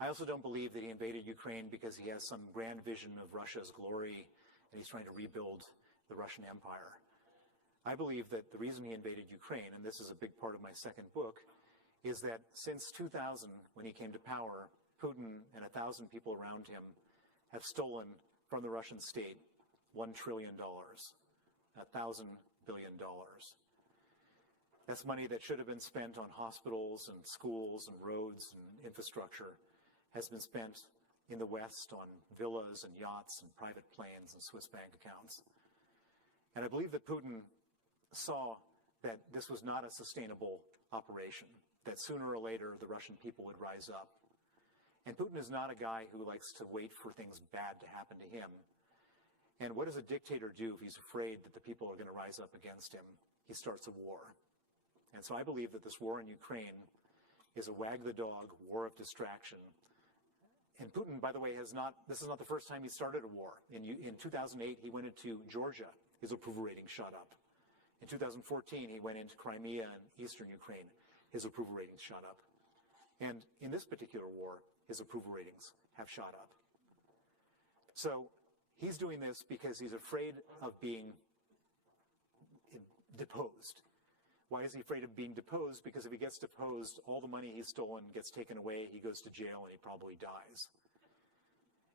I also don't believe that he invaded Ukraine because he has some grand vision of Russia's glory and he's trying to rebuild the Russian Empire. I believe that the reason he invaded Ukraine, and this is a big part of my second book, is that since 2000, when he came to power, Putin and 1,000 people around him have stolen from the Russian state $1 trillion, $1,000 billion. That's money that should have been spent on hospitals and schools and roads and infrastructure, has been spent in the West on villas and yachts and private planes and Swiss bank accounts. And I believe that Putin saw that this was not a sustainable operation, that sooner or later the Russian people would rise up. And Putin is not a guy who likes to wait for things bad to happen to him. And what does a dictator do if he's afraid that the people are going to rise up against him? He starts a war. And so I believe that this war in Ukraine is a wag the dog war of distraction. And Putin, by the way, this is not the first time he started a war. In 2008, he went into Georgia. His approval rating shot up. In 2014, he went into Crimea and eastern Ukraine. His approval ratings shot up. And in this particular war, his approval ratings have shot up. So he's doing this because he's afraid of being deposed. Why is he afraid of being deposed? Because if he gets deposed, all the money he's stolen gets taken away, he goes to jail, and he probably dies.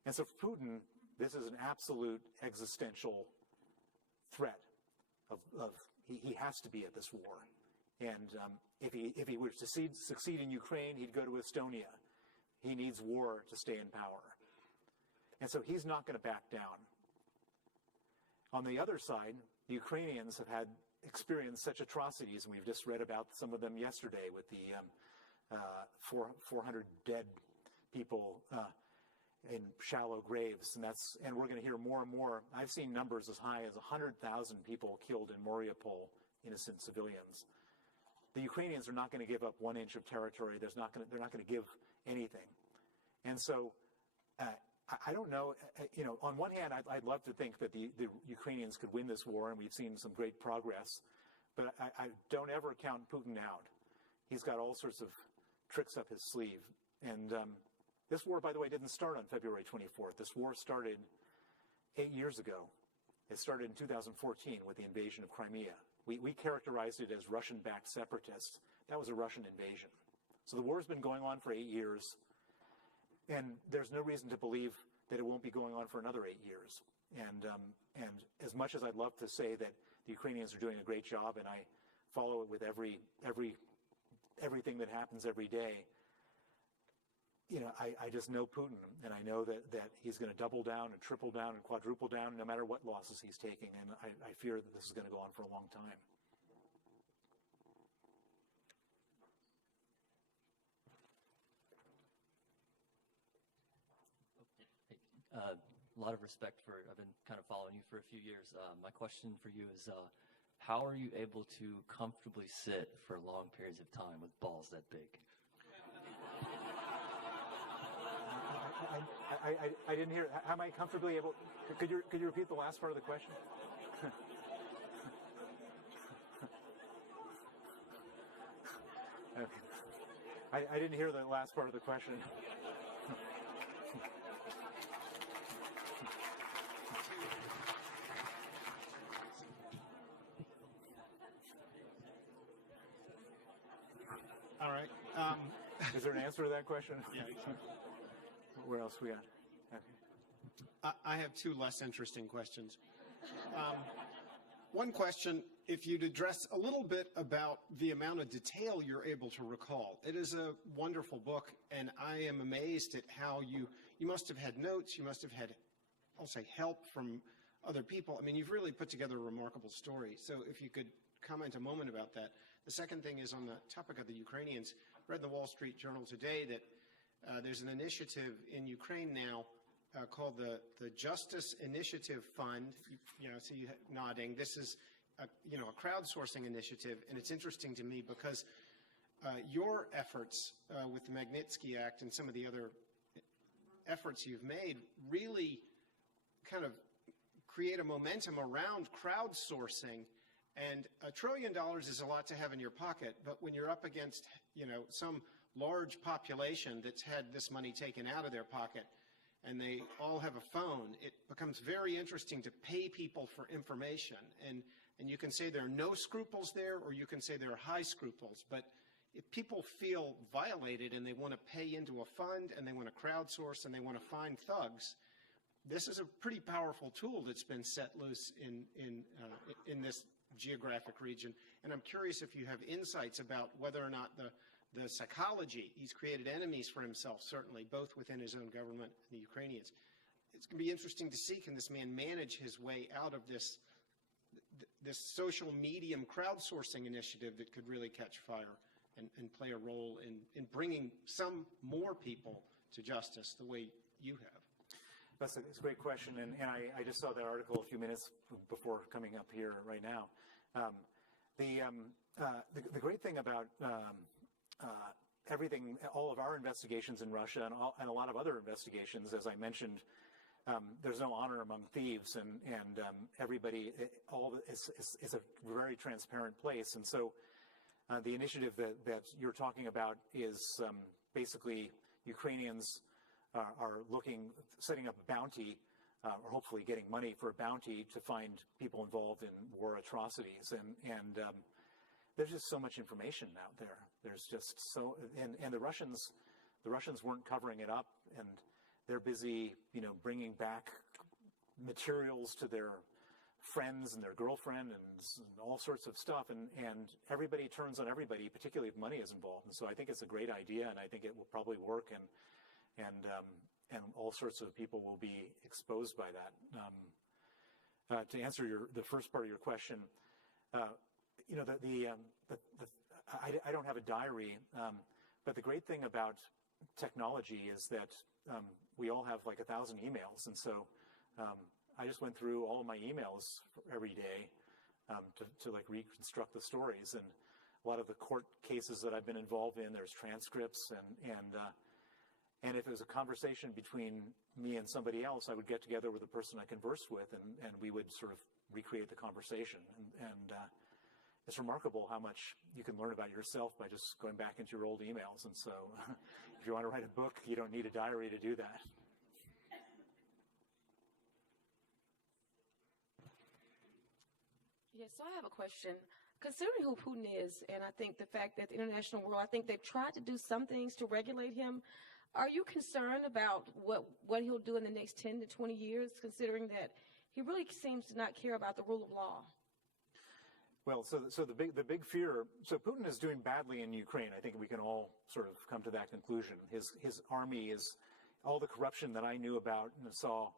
And so for Putin, this is an absolute existential threat he has to be at this war. And if he were to succeed in Ukraine, he'd go to Estonia. He needs war to stay in power. And so he's not going to back down. On the other side, the Ukrainians have had experienced such atrocities, and we've just read about some of them yesterday with the 400 dead people in shallow graves, and we're going to hear more and more. I've seen numbers as high as 100,000 people killed in Mariupol, innocent civilians. The Ukrainians are not going to give up 1 inch of territory. They're not going to give anything. And so I don't know, on one hand, I'd love to think that the Ukrainians could win this war, and we've seen some great progress, but I don't ever count Putin out. He's got all sorts of tricks up his sleeve. And this war, by the way, didn't start on February 24th. This war started 8 years ago. It started in 2014 with the invasion of Crimea. We characterized it as Russian-backed separatists. That was a Russian invasion. So the war's been going on for 8 years. And there's no reason to believe that it won't be going on for another 8 years. And as much as I'd love to say that the Ukrainians are doing a great job, and I follow it with everything that happens every day, I just know Putin, and I know that he's going to double down and triple down and quadruple down no matter what losses he's taking. And I fear that this is going to go on for a long time. A lot of respect I've been kind of following you for a few years. My question for you is, how are you able to comfortably sit for long periods of time with balls that big? I didn't hear. How am I comfortably able? Could you repeat the last part of the question? I didn't hear the last part of the question. All right. Is there an answer to that question? Yeah. Where else we got? Okay. I have two less interesting questions. One question, if you'd address a little bit about the amount of detail you're able to recall. It is a wonderful book, and I am amazed at how you must have had notes, you must have had, I'll say, help from other people. I mean, you've really put together a remarkable story. So if you could comment a moment about that. The second thing is on the topic of the Ukrainians. I read in the Wall Street Journal today that there's an initiative in Ukraine now called the Justice Initiative Fund. You know, see you nodding. This is a crowdsourcing initiative, and it's interesting to me because your efforts with the Magnitsky Act and some of the other efforts you've made really kind of create a momentum around crowdsourcing. And $1 trillion is a lot to have in your pocket, but when you're up against, some large population that's had this money taken out of their pocket, and they all have a phone, it becomes very interesting to pay people for information. And you can say there are no scruples there, or you can say there are high scruples. But if people feel violated and they want to pay into a fund and they want to crowdsource and they want to find thugs, this is a pretty powerful tool that's been set loose in this geographic region. And I'm curious if you have insights about whether or not the psychology, he's created enemies for himself, certainly, both within his own government and the Ukrainians. It's going to be interesting to see, can this man manage his way out of this social medium crowdsourcing initiative that could really catch fire and play a role in bringing some more people to justice the way you have? That's a great question, and I just saw that article a few minutes before coming up here right now. The great thing about everything, all of our investigations in Russia and a lot of other investigations, as I mentioned, there's no honor among thieves, and everybody, it's a very transparent place. And so the initiative that you're talking about is basically Ukrainians are setting up a bounty, or hopefully getting money for a bounty to find people involved in war atrocities. And there's just so much information out there. There's just so, and the Russians weren't covering it up, and they're busy, bringing back materials to their friends and their girlfriend and all sorts of stuff. And everybody turns on everybody, particularly if money is involved. And so I think it's a great idea, and I think it will probably work. And all sorts of people will be exposed by that. To answer the first part of your question, I don't have a diary, but the great thing about technology is that we all have like 1,000 emails, and so I just went through all of my emails every day to like reconstruct the stories. And a lot of the court cases that I've been involved in, there's transcripts, and if it was a conversation between me and somebody else, I would get together with the person I conversed with, and we would sort of recreate the conversation. And it's remarkable how much you can learn about yourself by just going back into your old emails. And so if you want to write a book, you don't need a diary to do that. Yes, so I have a question. Considering who Putin is, and I think the fact that the international world, I think they've tried to do some things to regulate him. Are you concerned about what he'll do in the next 10 to 20 years, considering that he really seems to not care about the rule of law? Well, so the big fear. So Putin is doing badly in Ukraine. I think we can all sort of come to that conclusion. His army is, all the corruption that I knew about and saw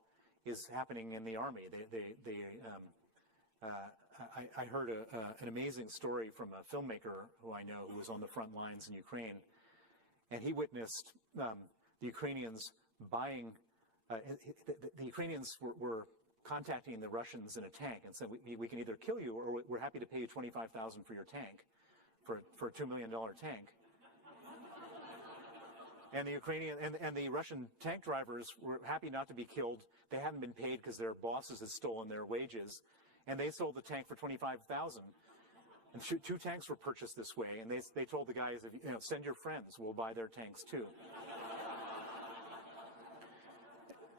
is happening in the army. I heard an amazing story from a filmmaker who I know who was on the front lines in Ukraine, and he witnessed the Ukrainians buying. The Ukrainians were contacting the Russians in a tank and said, "We can either kill you, or we're happy to pay you $25,000 for your tank, for a $2 million tank." And the Ukrainian and the Russian tank drivers were happy not to be killed. They hadn't been paid because their bosses had stolen their wages, and they sold the tank for $25,000. And two tanks were purchased this way, and they told the guys, if send your friends, we'll buy their tanks too.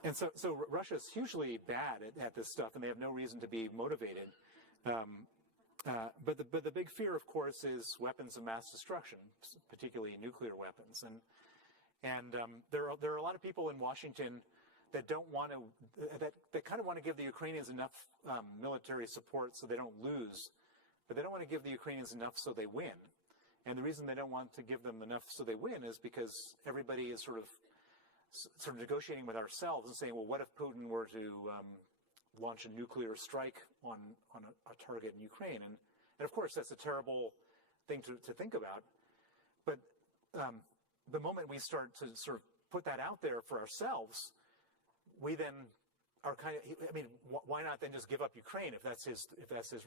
And so Russia's hugely bad at this stuff, and they have no reason to be motivated. But the big fear, of course, is weapons of mass destruction, particularly nuclear weapons. And there are a lot of people in Washington that don't want to, that kind of want to give the Ukrainians enough military support so they don't lose, but they don't want to give the Ukrainians enough so they win. And the reason they don't want to give them enough so they win is because everybody is sort of negotiating with ourselves and saying, well, what if Putin were to launch a nuclear strike on a target in Ukraine? And of course, that's a terrible thing to think about. But the moment we start to sort of put that out there for ourselves, we then are kind of, I mean, why not then just give up Ukraine if that's his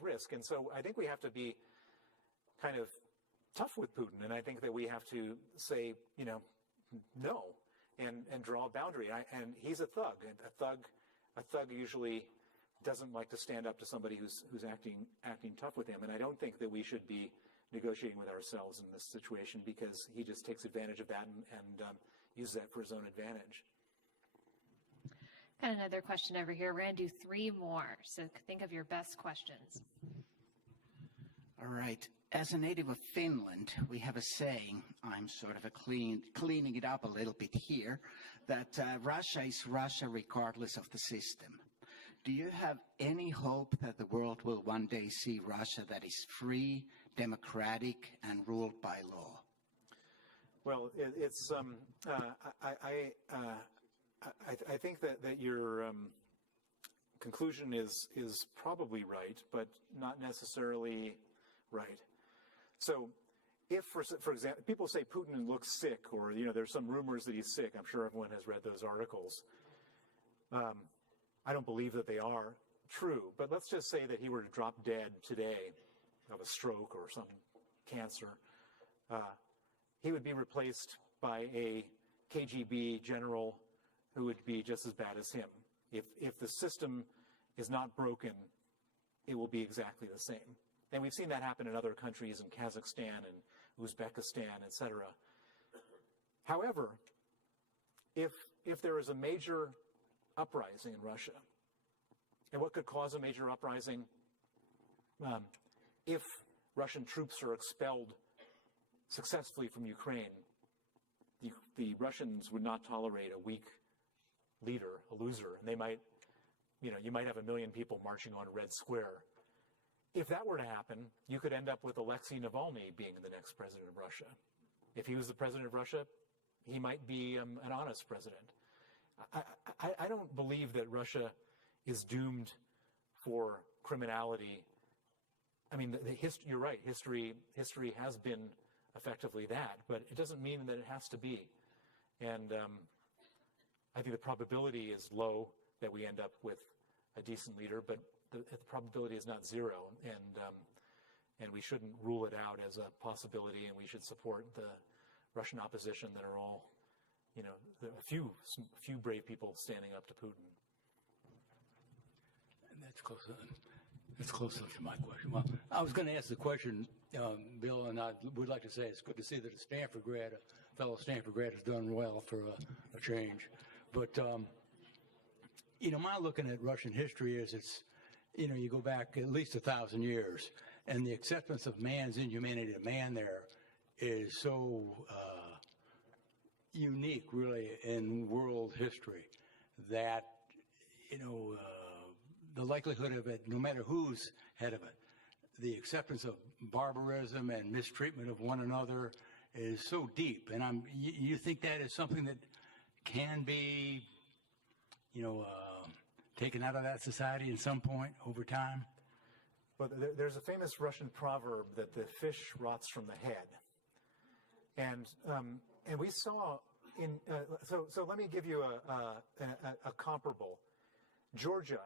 risk? And so I think we have to be kind of tough with Putin, and I think that we have to say, no, and draw a boundary. And he's a thug, and a thug usually doesn't like to stand up to somebody who's acting tough with him. And I don't think that we should be negotiating with ourselves in this situation, because he just takes advantage of that and uses that for his own advantage. Got another question over here. We're going to do 3 more, so think of your best questions. All right. As a native of Finland, we have a saying, I'm sort of cleaning it up a little bit here, that Russia is Russia regardless of the system. Do you have any hope that the world will one day see Russia that is free, democratic, and ruled by law? Well, I think that your conclusion is probably right, but not necessarily right. So if, for example, people say Putin looks sick, or, there's some rumors that he's sick. I'm sure everyone has read those articles. I don't believe that they are true, but let's just say that he were to drop dead today of a stroke or some cancer. He would be replaced by a KGB general who would be just as bad as him. If the system is not broken, it will be exactly the same. And we've seen that happen in other countries, in Kazakhstan and Uzbekistan, etc. However, if there is a major uprising in Russia, and what could cause a major uprising? If Russian troops are expelled successfully from Ukraine, the Russians would not tolerate a weak leader, a loser, and they might, you might have 1 million people marching on Red Square. If that were to happen, you could end up with Alexei Navalny being the next president of Russia. If he was the president of Russia, he might be an honest president. I don't believe that Russia is doomed for criminality. I mean, you're right, history has been effectively that, but it doesn't mean that it has to be. And I think the probability is low that we end up with a decent leader, but the probability is not 0, and we shouldn't rule it out as a possibility, and we should support the Russian opposition that are all, a few brave people standing up to Putin. And that's close enough to my question. Well, I was going to ask the question, Bill, and I would like to say it's good to see that a fellow Stanford grad has done well for a change. But, my looking at Russian history is you go back at least 1,000 years, and the acceptance of man's inhumanity to man there is so unique, really, in world history that, the likelihood of it, no matter who's head of it, the acceptance of barbarism and mistreatment of one another is so deep. And you think that is something that can be, taken out of that society at some point over time? Well, there's a famous Russian proverb that the fish rots from the head. And we saw so let me give you a comparable. Georgia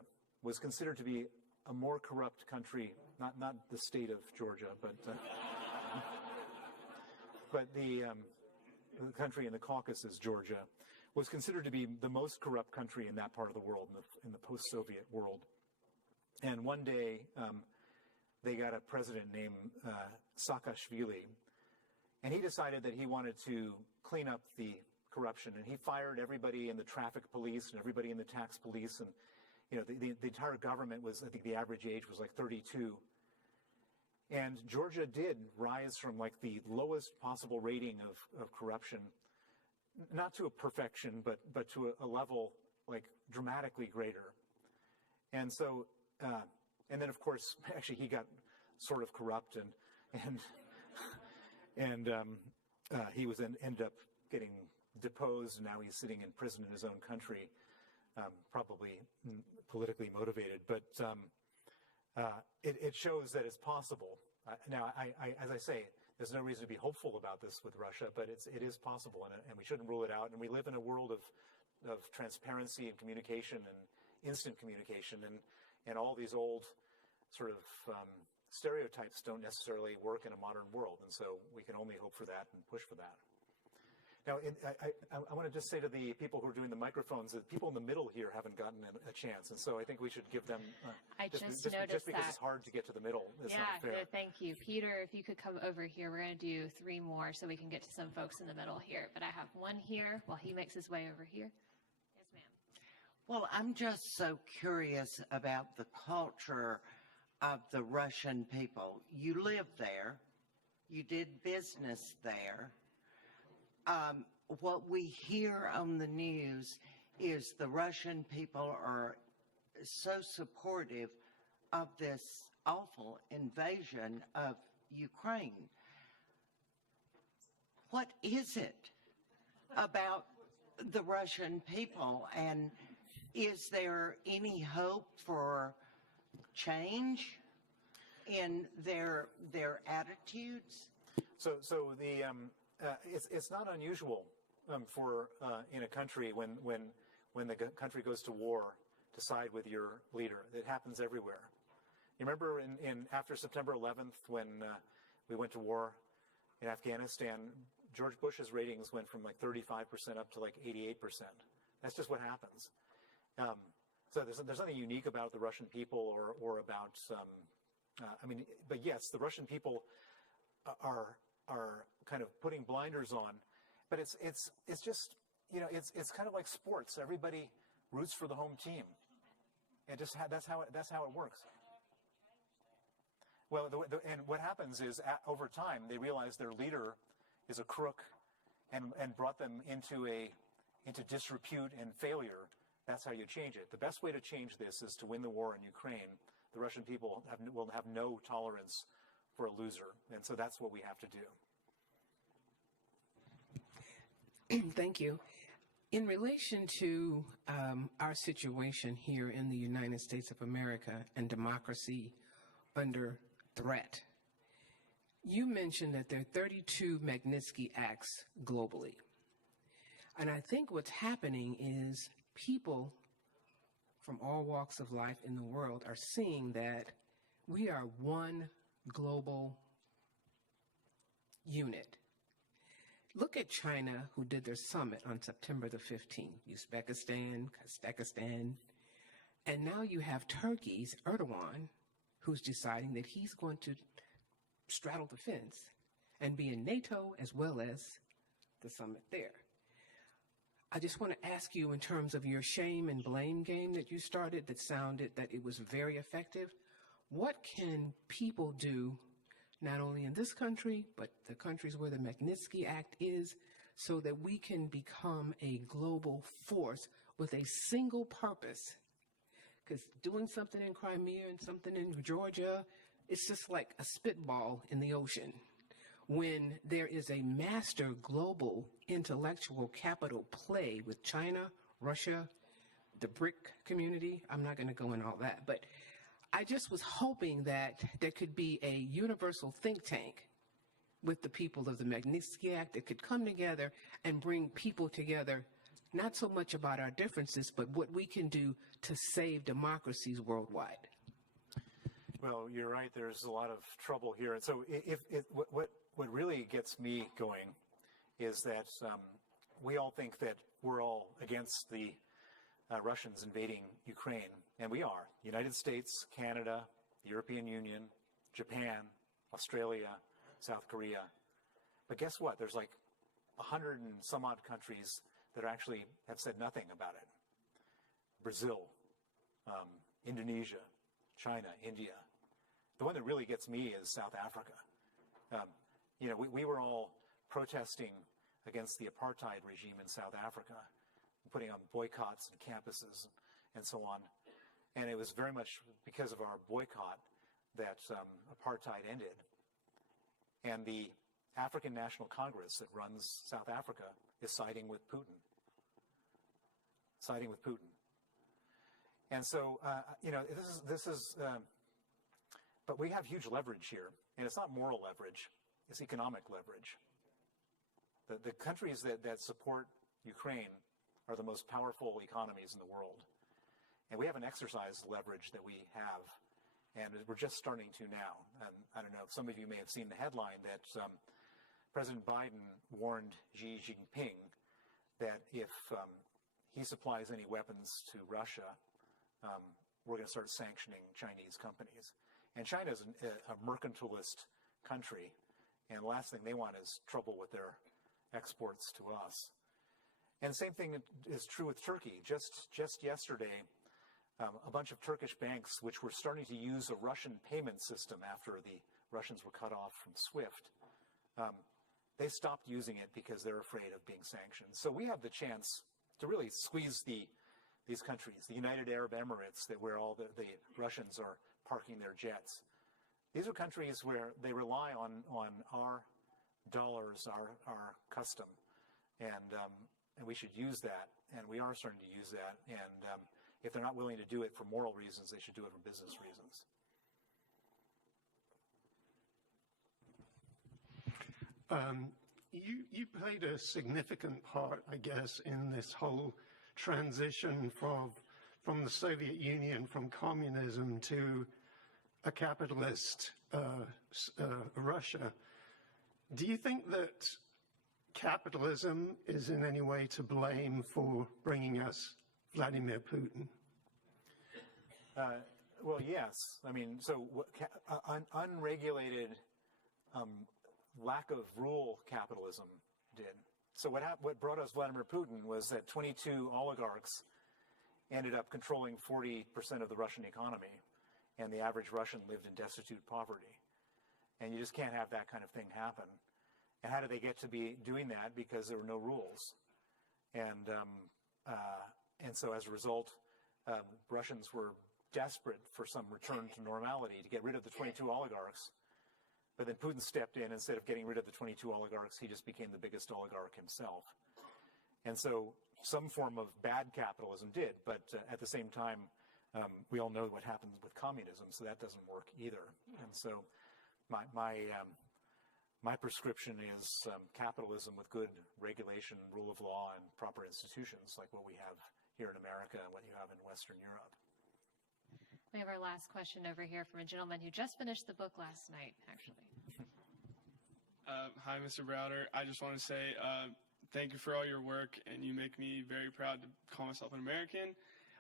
was considered to be a more corrupt country, not the state of Georgia, but the country in the Caucasus, Georgia, was considered to be the most corrupt country in that part of the world, in the post-Soviet world. And one day, they got a president named Saakashvili, and he decided that he wanted to clean up the corruption, and he fired everybody in the traffic police and everybody in the tax police, and the entire government was, I think the average age was like 32. And Georgia did rise from like the lowest possible rating of corruption, not to a perfection, but to a level like dramatically greater. And so, and then of course, actually he got sort of corrupt and he was ended up getting deposed, and now he's sitting in prison in his own country, probably politically motivated. But it shows that it's possible. Now, as I say, there's no reason to be hopeful about this with Russia, but it is possible, and we shouldn't rule it out. And we live in a world of transparency and communication and instant communication, and all these old sort of stereotypes don't necessarily work in a modern world, and so we can only hope for that and push for that. Now, I want to just say to the people who are doing the microphones that people in the middle here haven't gotten a chance, and so I think we should give them. I just noticed just because that. it's hard to get to the middle, it's not fair. Thank you, Peter. If you could come over here, we're going to do 3 more so we can get to some folks in the middle here. But I have one here while he makes his way over here. Yes, ma'am. Well, I'm just so curious about the culture of the Russian people. You live there. You did business there. What we hear on the news is the Russian people are so supportive of this awful invasion of Ukraine. What is it about the Russian people, and is there any hope for change in their attitudes? So the it's not unusual for in a country when the country goes to war to side with your leader. It happens everywhere. You remember in after September 11th when we went to war in Afghanistan, George Bush's ratings went from like 35% up to like 88%. That's just what happens. So there's nothing unique about the Russian people or about but yes, the Russian people are kind of putting blinders on, but it's just it's kind of like sports. Everybody roots for the home team. It just that's how it works. Well, and what happens is over time they realize their leader is a crook, and brought them into disrepute and failure. That's how you change it. The best way to change this is to win the war in Ukraine. The Russian people will have no tolerance for a loser, and so that's what we have to do. Thank you. In relation to our situation here in the United States of America and democracy under threat, you mentioned that there are 32 Magnitsky Acts globally. And I think what's happening is people from all walks of life in the world are seeing that we are one global unit. Look at China, who did their summit on September the 15th, Uzbekistan, Kazakhstan, and now you have Turkey's Erdogan, who's deciding that he's going to straddle the fence and be in NATO as well as the summit there. I just want to ask you, in terms of your shame and blame game that you started that sounded that it was very effective, what can people do, not only in this country, but the countries where the Magnitsky Act is, so that we can become a global force with a single purpose? Because doing something in Crimea and something in Georgia, it's just like a spitball in the ocean. When there is a master global intellectual capital play with China, Russia, the BRIC community, I'm not going to go in all that, but I just was hoping that there could be a universal think tank with the people of the Magnitsky Act that could come together and bring people together, not so much about our differences, but what we can do to save democracies worldwide. Well, you're right. There's a lot of trouble here. And so what really gets me going is that we all think that we're all against the Russians invading Ukraine, and we are. United States, Canada, the European Union, Japan, Australia, South Korea. But guess what? There's like 100 and some odd countries that actually have said nothing about it. Brazil, Indonesia, China, India. The one that really gets me is South Africa. We were all protesting against the apartheid regime in South Africa, putting on boycotts and campuses and so on. And it was very much because of our boycott that apartheid ended. And the African National Congress that runs South Africa is siding with Putin. And so, but we have huge leverage here. And it's not moral leverage, it's economic leverage. The countries that support Ukraine are the most powerful economies in the world. And we haven't exercised leverage that we have. And we're just starting to now. And I don't know, some of you may have seen the headline that President Biden warned Xi Jinping that if he supplies any weapons to Russia, we're going to start sanctioning Chinese companies. And China is a mercantilist country, and the last thing they want is trouble with their exports to us. And the same thing is true with Turkey. Just yesterday, a bunch of Turkish banks, which were starting to use a Russian payment system after the Russians were cut off from SWIFT, they stopped using it because they're afraid of being sanctioned. So we have the chance to really squeeze these countries, the United Arab Emirates, where all the Russians are parking their jets. These are countries where they rely on our dollars, our custom, and we should use that, and we are starting to use that. And if they're not willing to do it for moral reasons, they should do it for business reasons. You played a significant part, I guess, in this whole transition from the Soviet Union, from communism to a capitalist Russia. Do you think that capitalism is in any way to blame for bringing us Vladimir Putin? Well, yes. I mean, so unregulated, lack of rule capitalism did. So what brought us Vladimir Putin was that 22 oligarchs ended up controlling 40% of the Russian economy, and the average Russian lived in destitute poverty. And you just can't have that kind of thing happen. And how did they get to be doing that? Because there were no rules. And so as a result, Russians were desperate for some return to normality to get rid of the 22 oligarchs. But then Putin stepped in. Instead of getting rid of the 22 oligarchs, he just became the biggest oligarch himself. And so some form of bad capitalism did, but at the same time, we all know what happens with communism, so that doesn't work either. And so my prescription is capitalism with good regulation, rule of law, and proper institutions, like what we have here in America and what you have in Western Europe. We have our last question over here from a gentleman who just finished the book last night, actually. Hi, Mr. Browder. I just want to say thank you for all your work, and you make me very proud to call myself an American.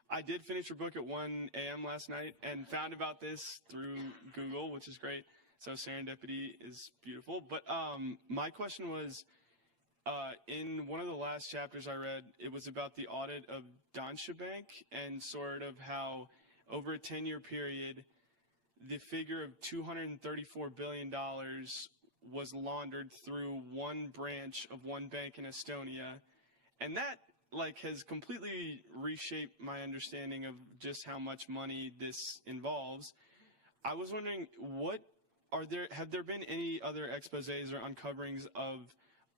I did finish your book at 1 a.m. last night and found about this through Google, which is great. So serendipity is beautiful. But my question was, in one of the last chapters I read, it was about the audit of Deutsche Bank and sort of how over a 10-year period, the figure of $234 billion was laundered through one branch of one bank in Estonia. And that has completely reshaped my understanding of just how much money this involves. I was wondering, have there been any other exposés or uncoverings of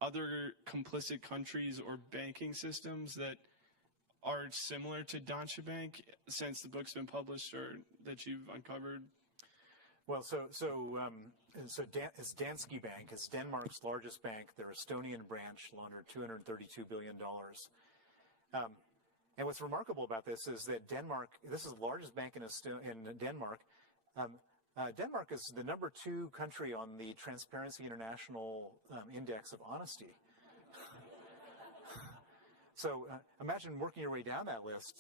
other complicit countries or banking systems that are similar to Deutsche Bank since the book's been published or that you've uncovered? Well, it's Danske Bank. It's Denmark's largest bank. Their Estonian branch laundered $232 billion. And what's remarkable about this is that this is the largest bank in Denmark. Denmark is the number 2 country on the Transparency International Index of Honesty. So imagine working your way down that list.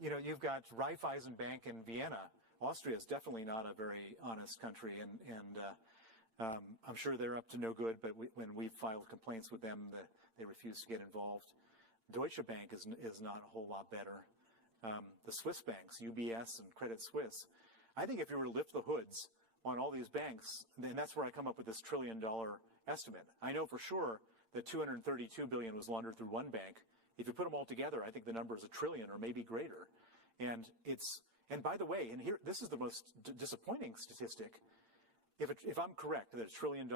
You've got Raiffeisen Bank in Vienna, Austria is definitely not a very honest country, and I'm sure they're up to no good, but when we filed complaints with them, they refuse to get involved. Deutsche Bank is not a whole lot better. The Swiss banks, UBS and Credit Suisse, I think if you were to lift the hoods on all these banks, then that's where I come up with this $1 trillion estimate. I know for sure that $232 billion was laundered through one bank. If you put them all together, I think the number is $1 trillion or maybe greater. And by the way, and here, this is the most disappointing statistic. If I'm correct that $1 trillion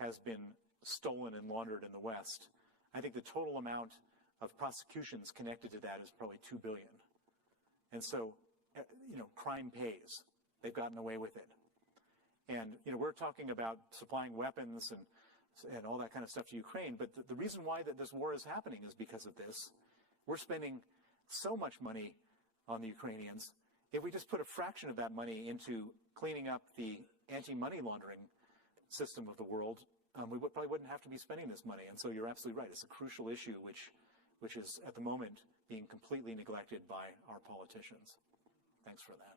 has been stolen and laundered in the West, I think the total amount of prosecutions connected to that is probably $2 billion. And so, crime pays. They've gotten away with it. And, we're talking about supplying weapons and all that kind of stuff to Ukraine, but the reason why that this war is happening is because of this. We're spending so much money on the Ukrainians. If we just put a fraction of that money into cleaning up the anti-money laundering system of the world, we probably wouldn't have to be spending this money. And so you're absolutely right. It's a crucial issue which is at the moment being completely neglected by our politicians. Thanks for that.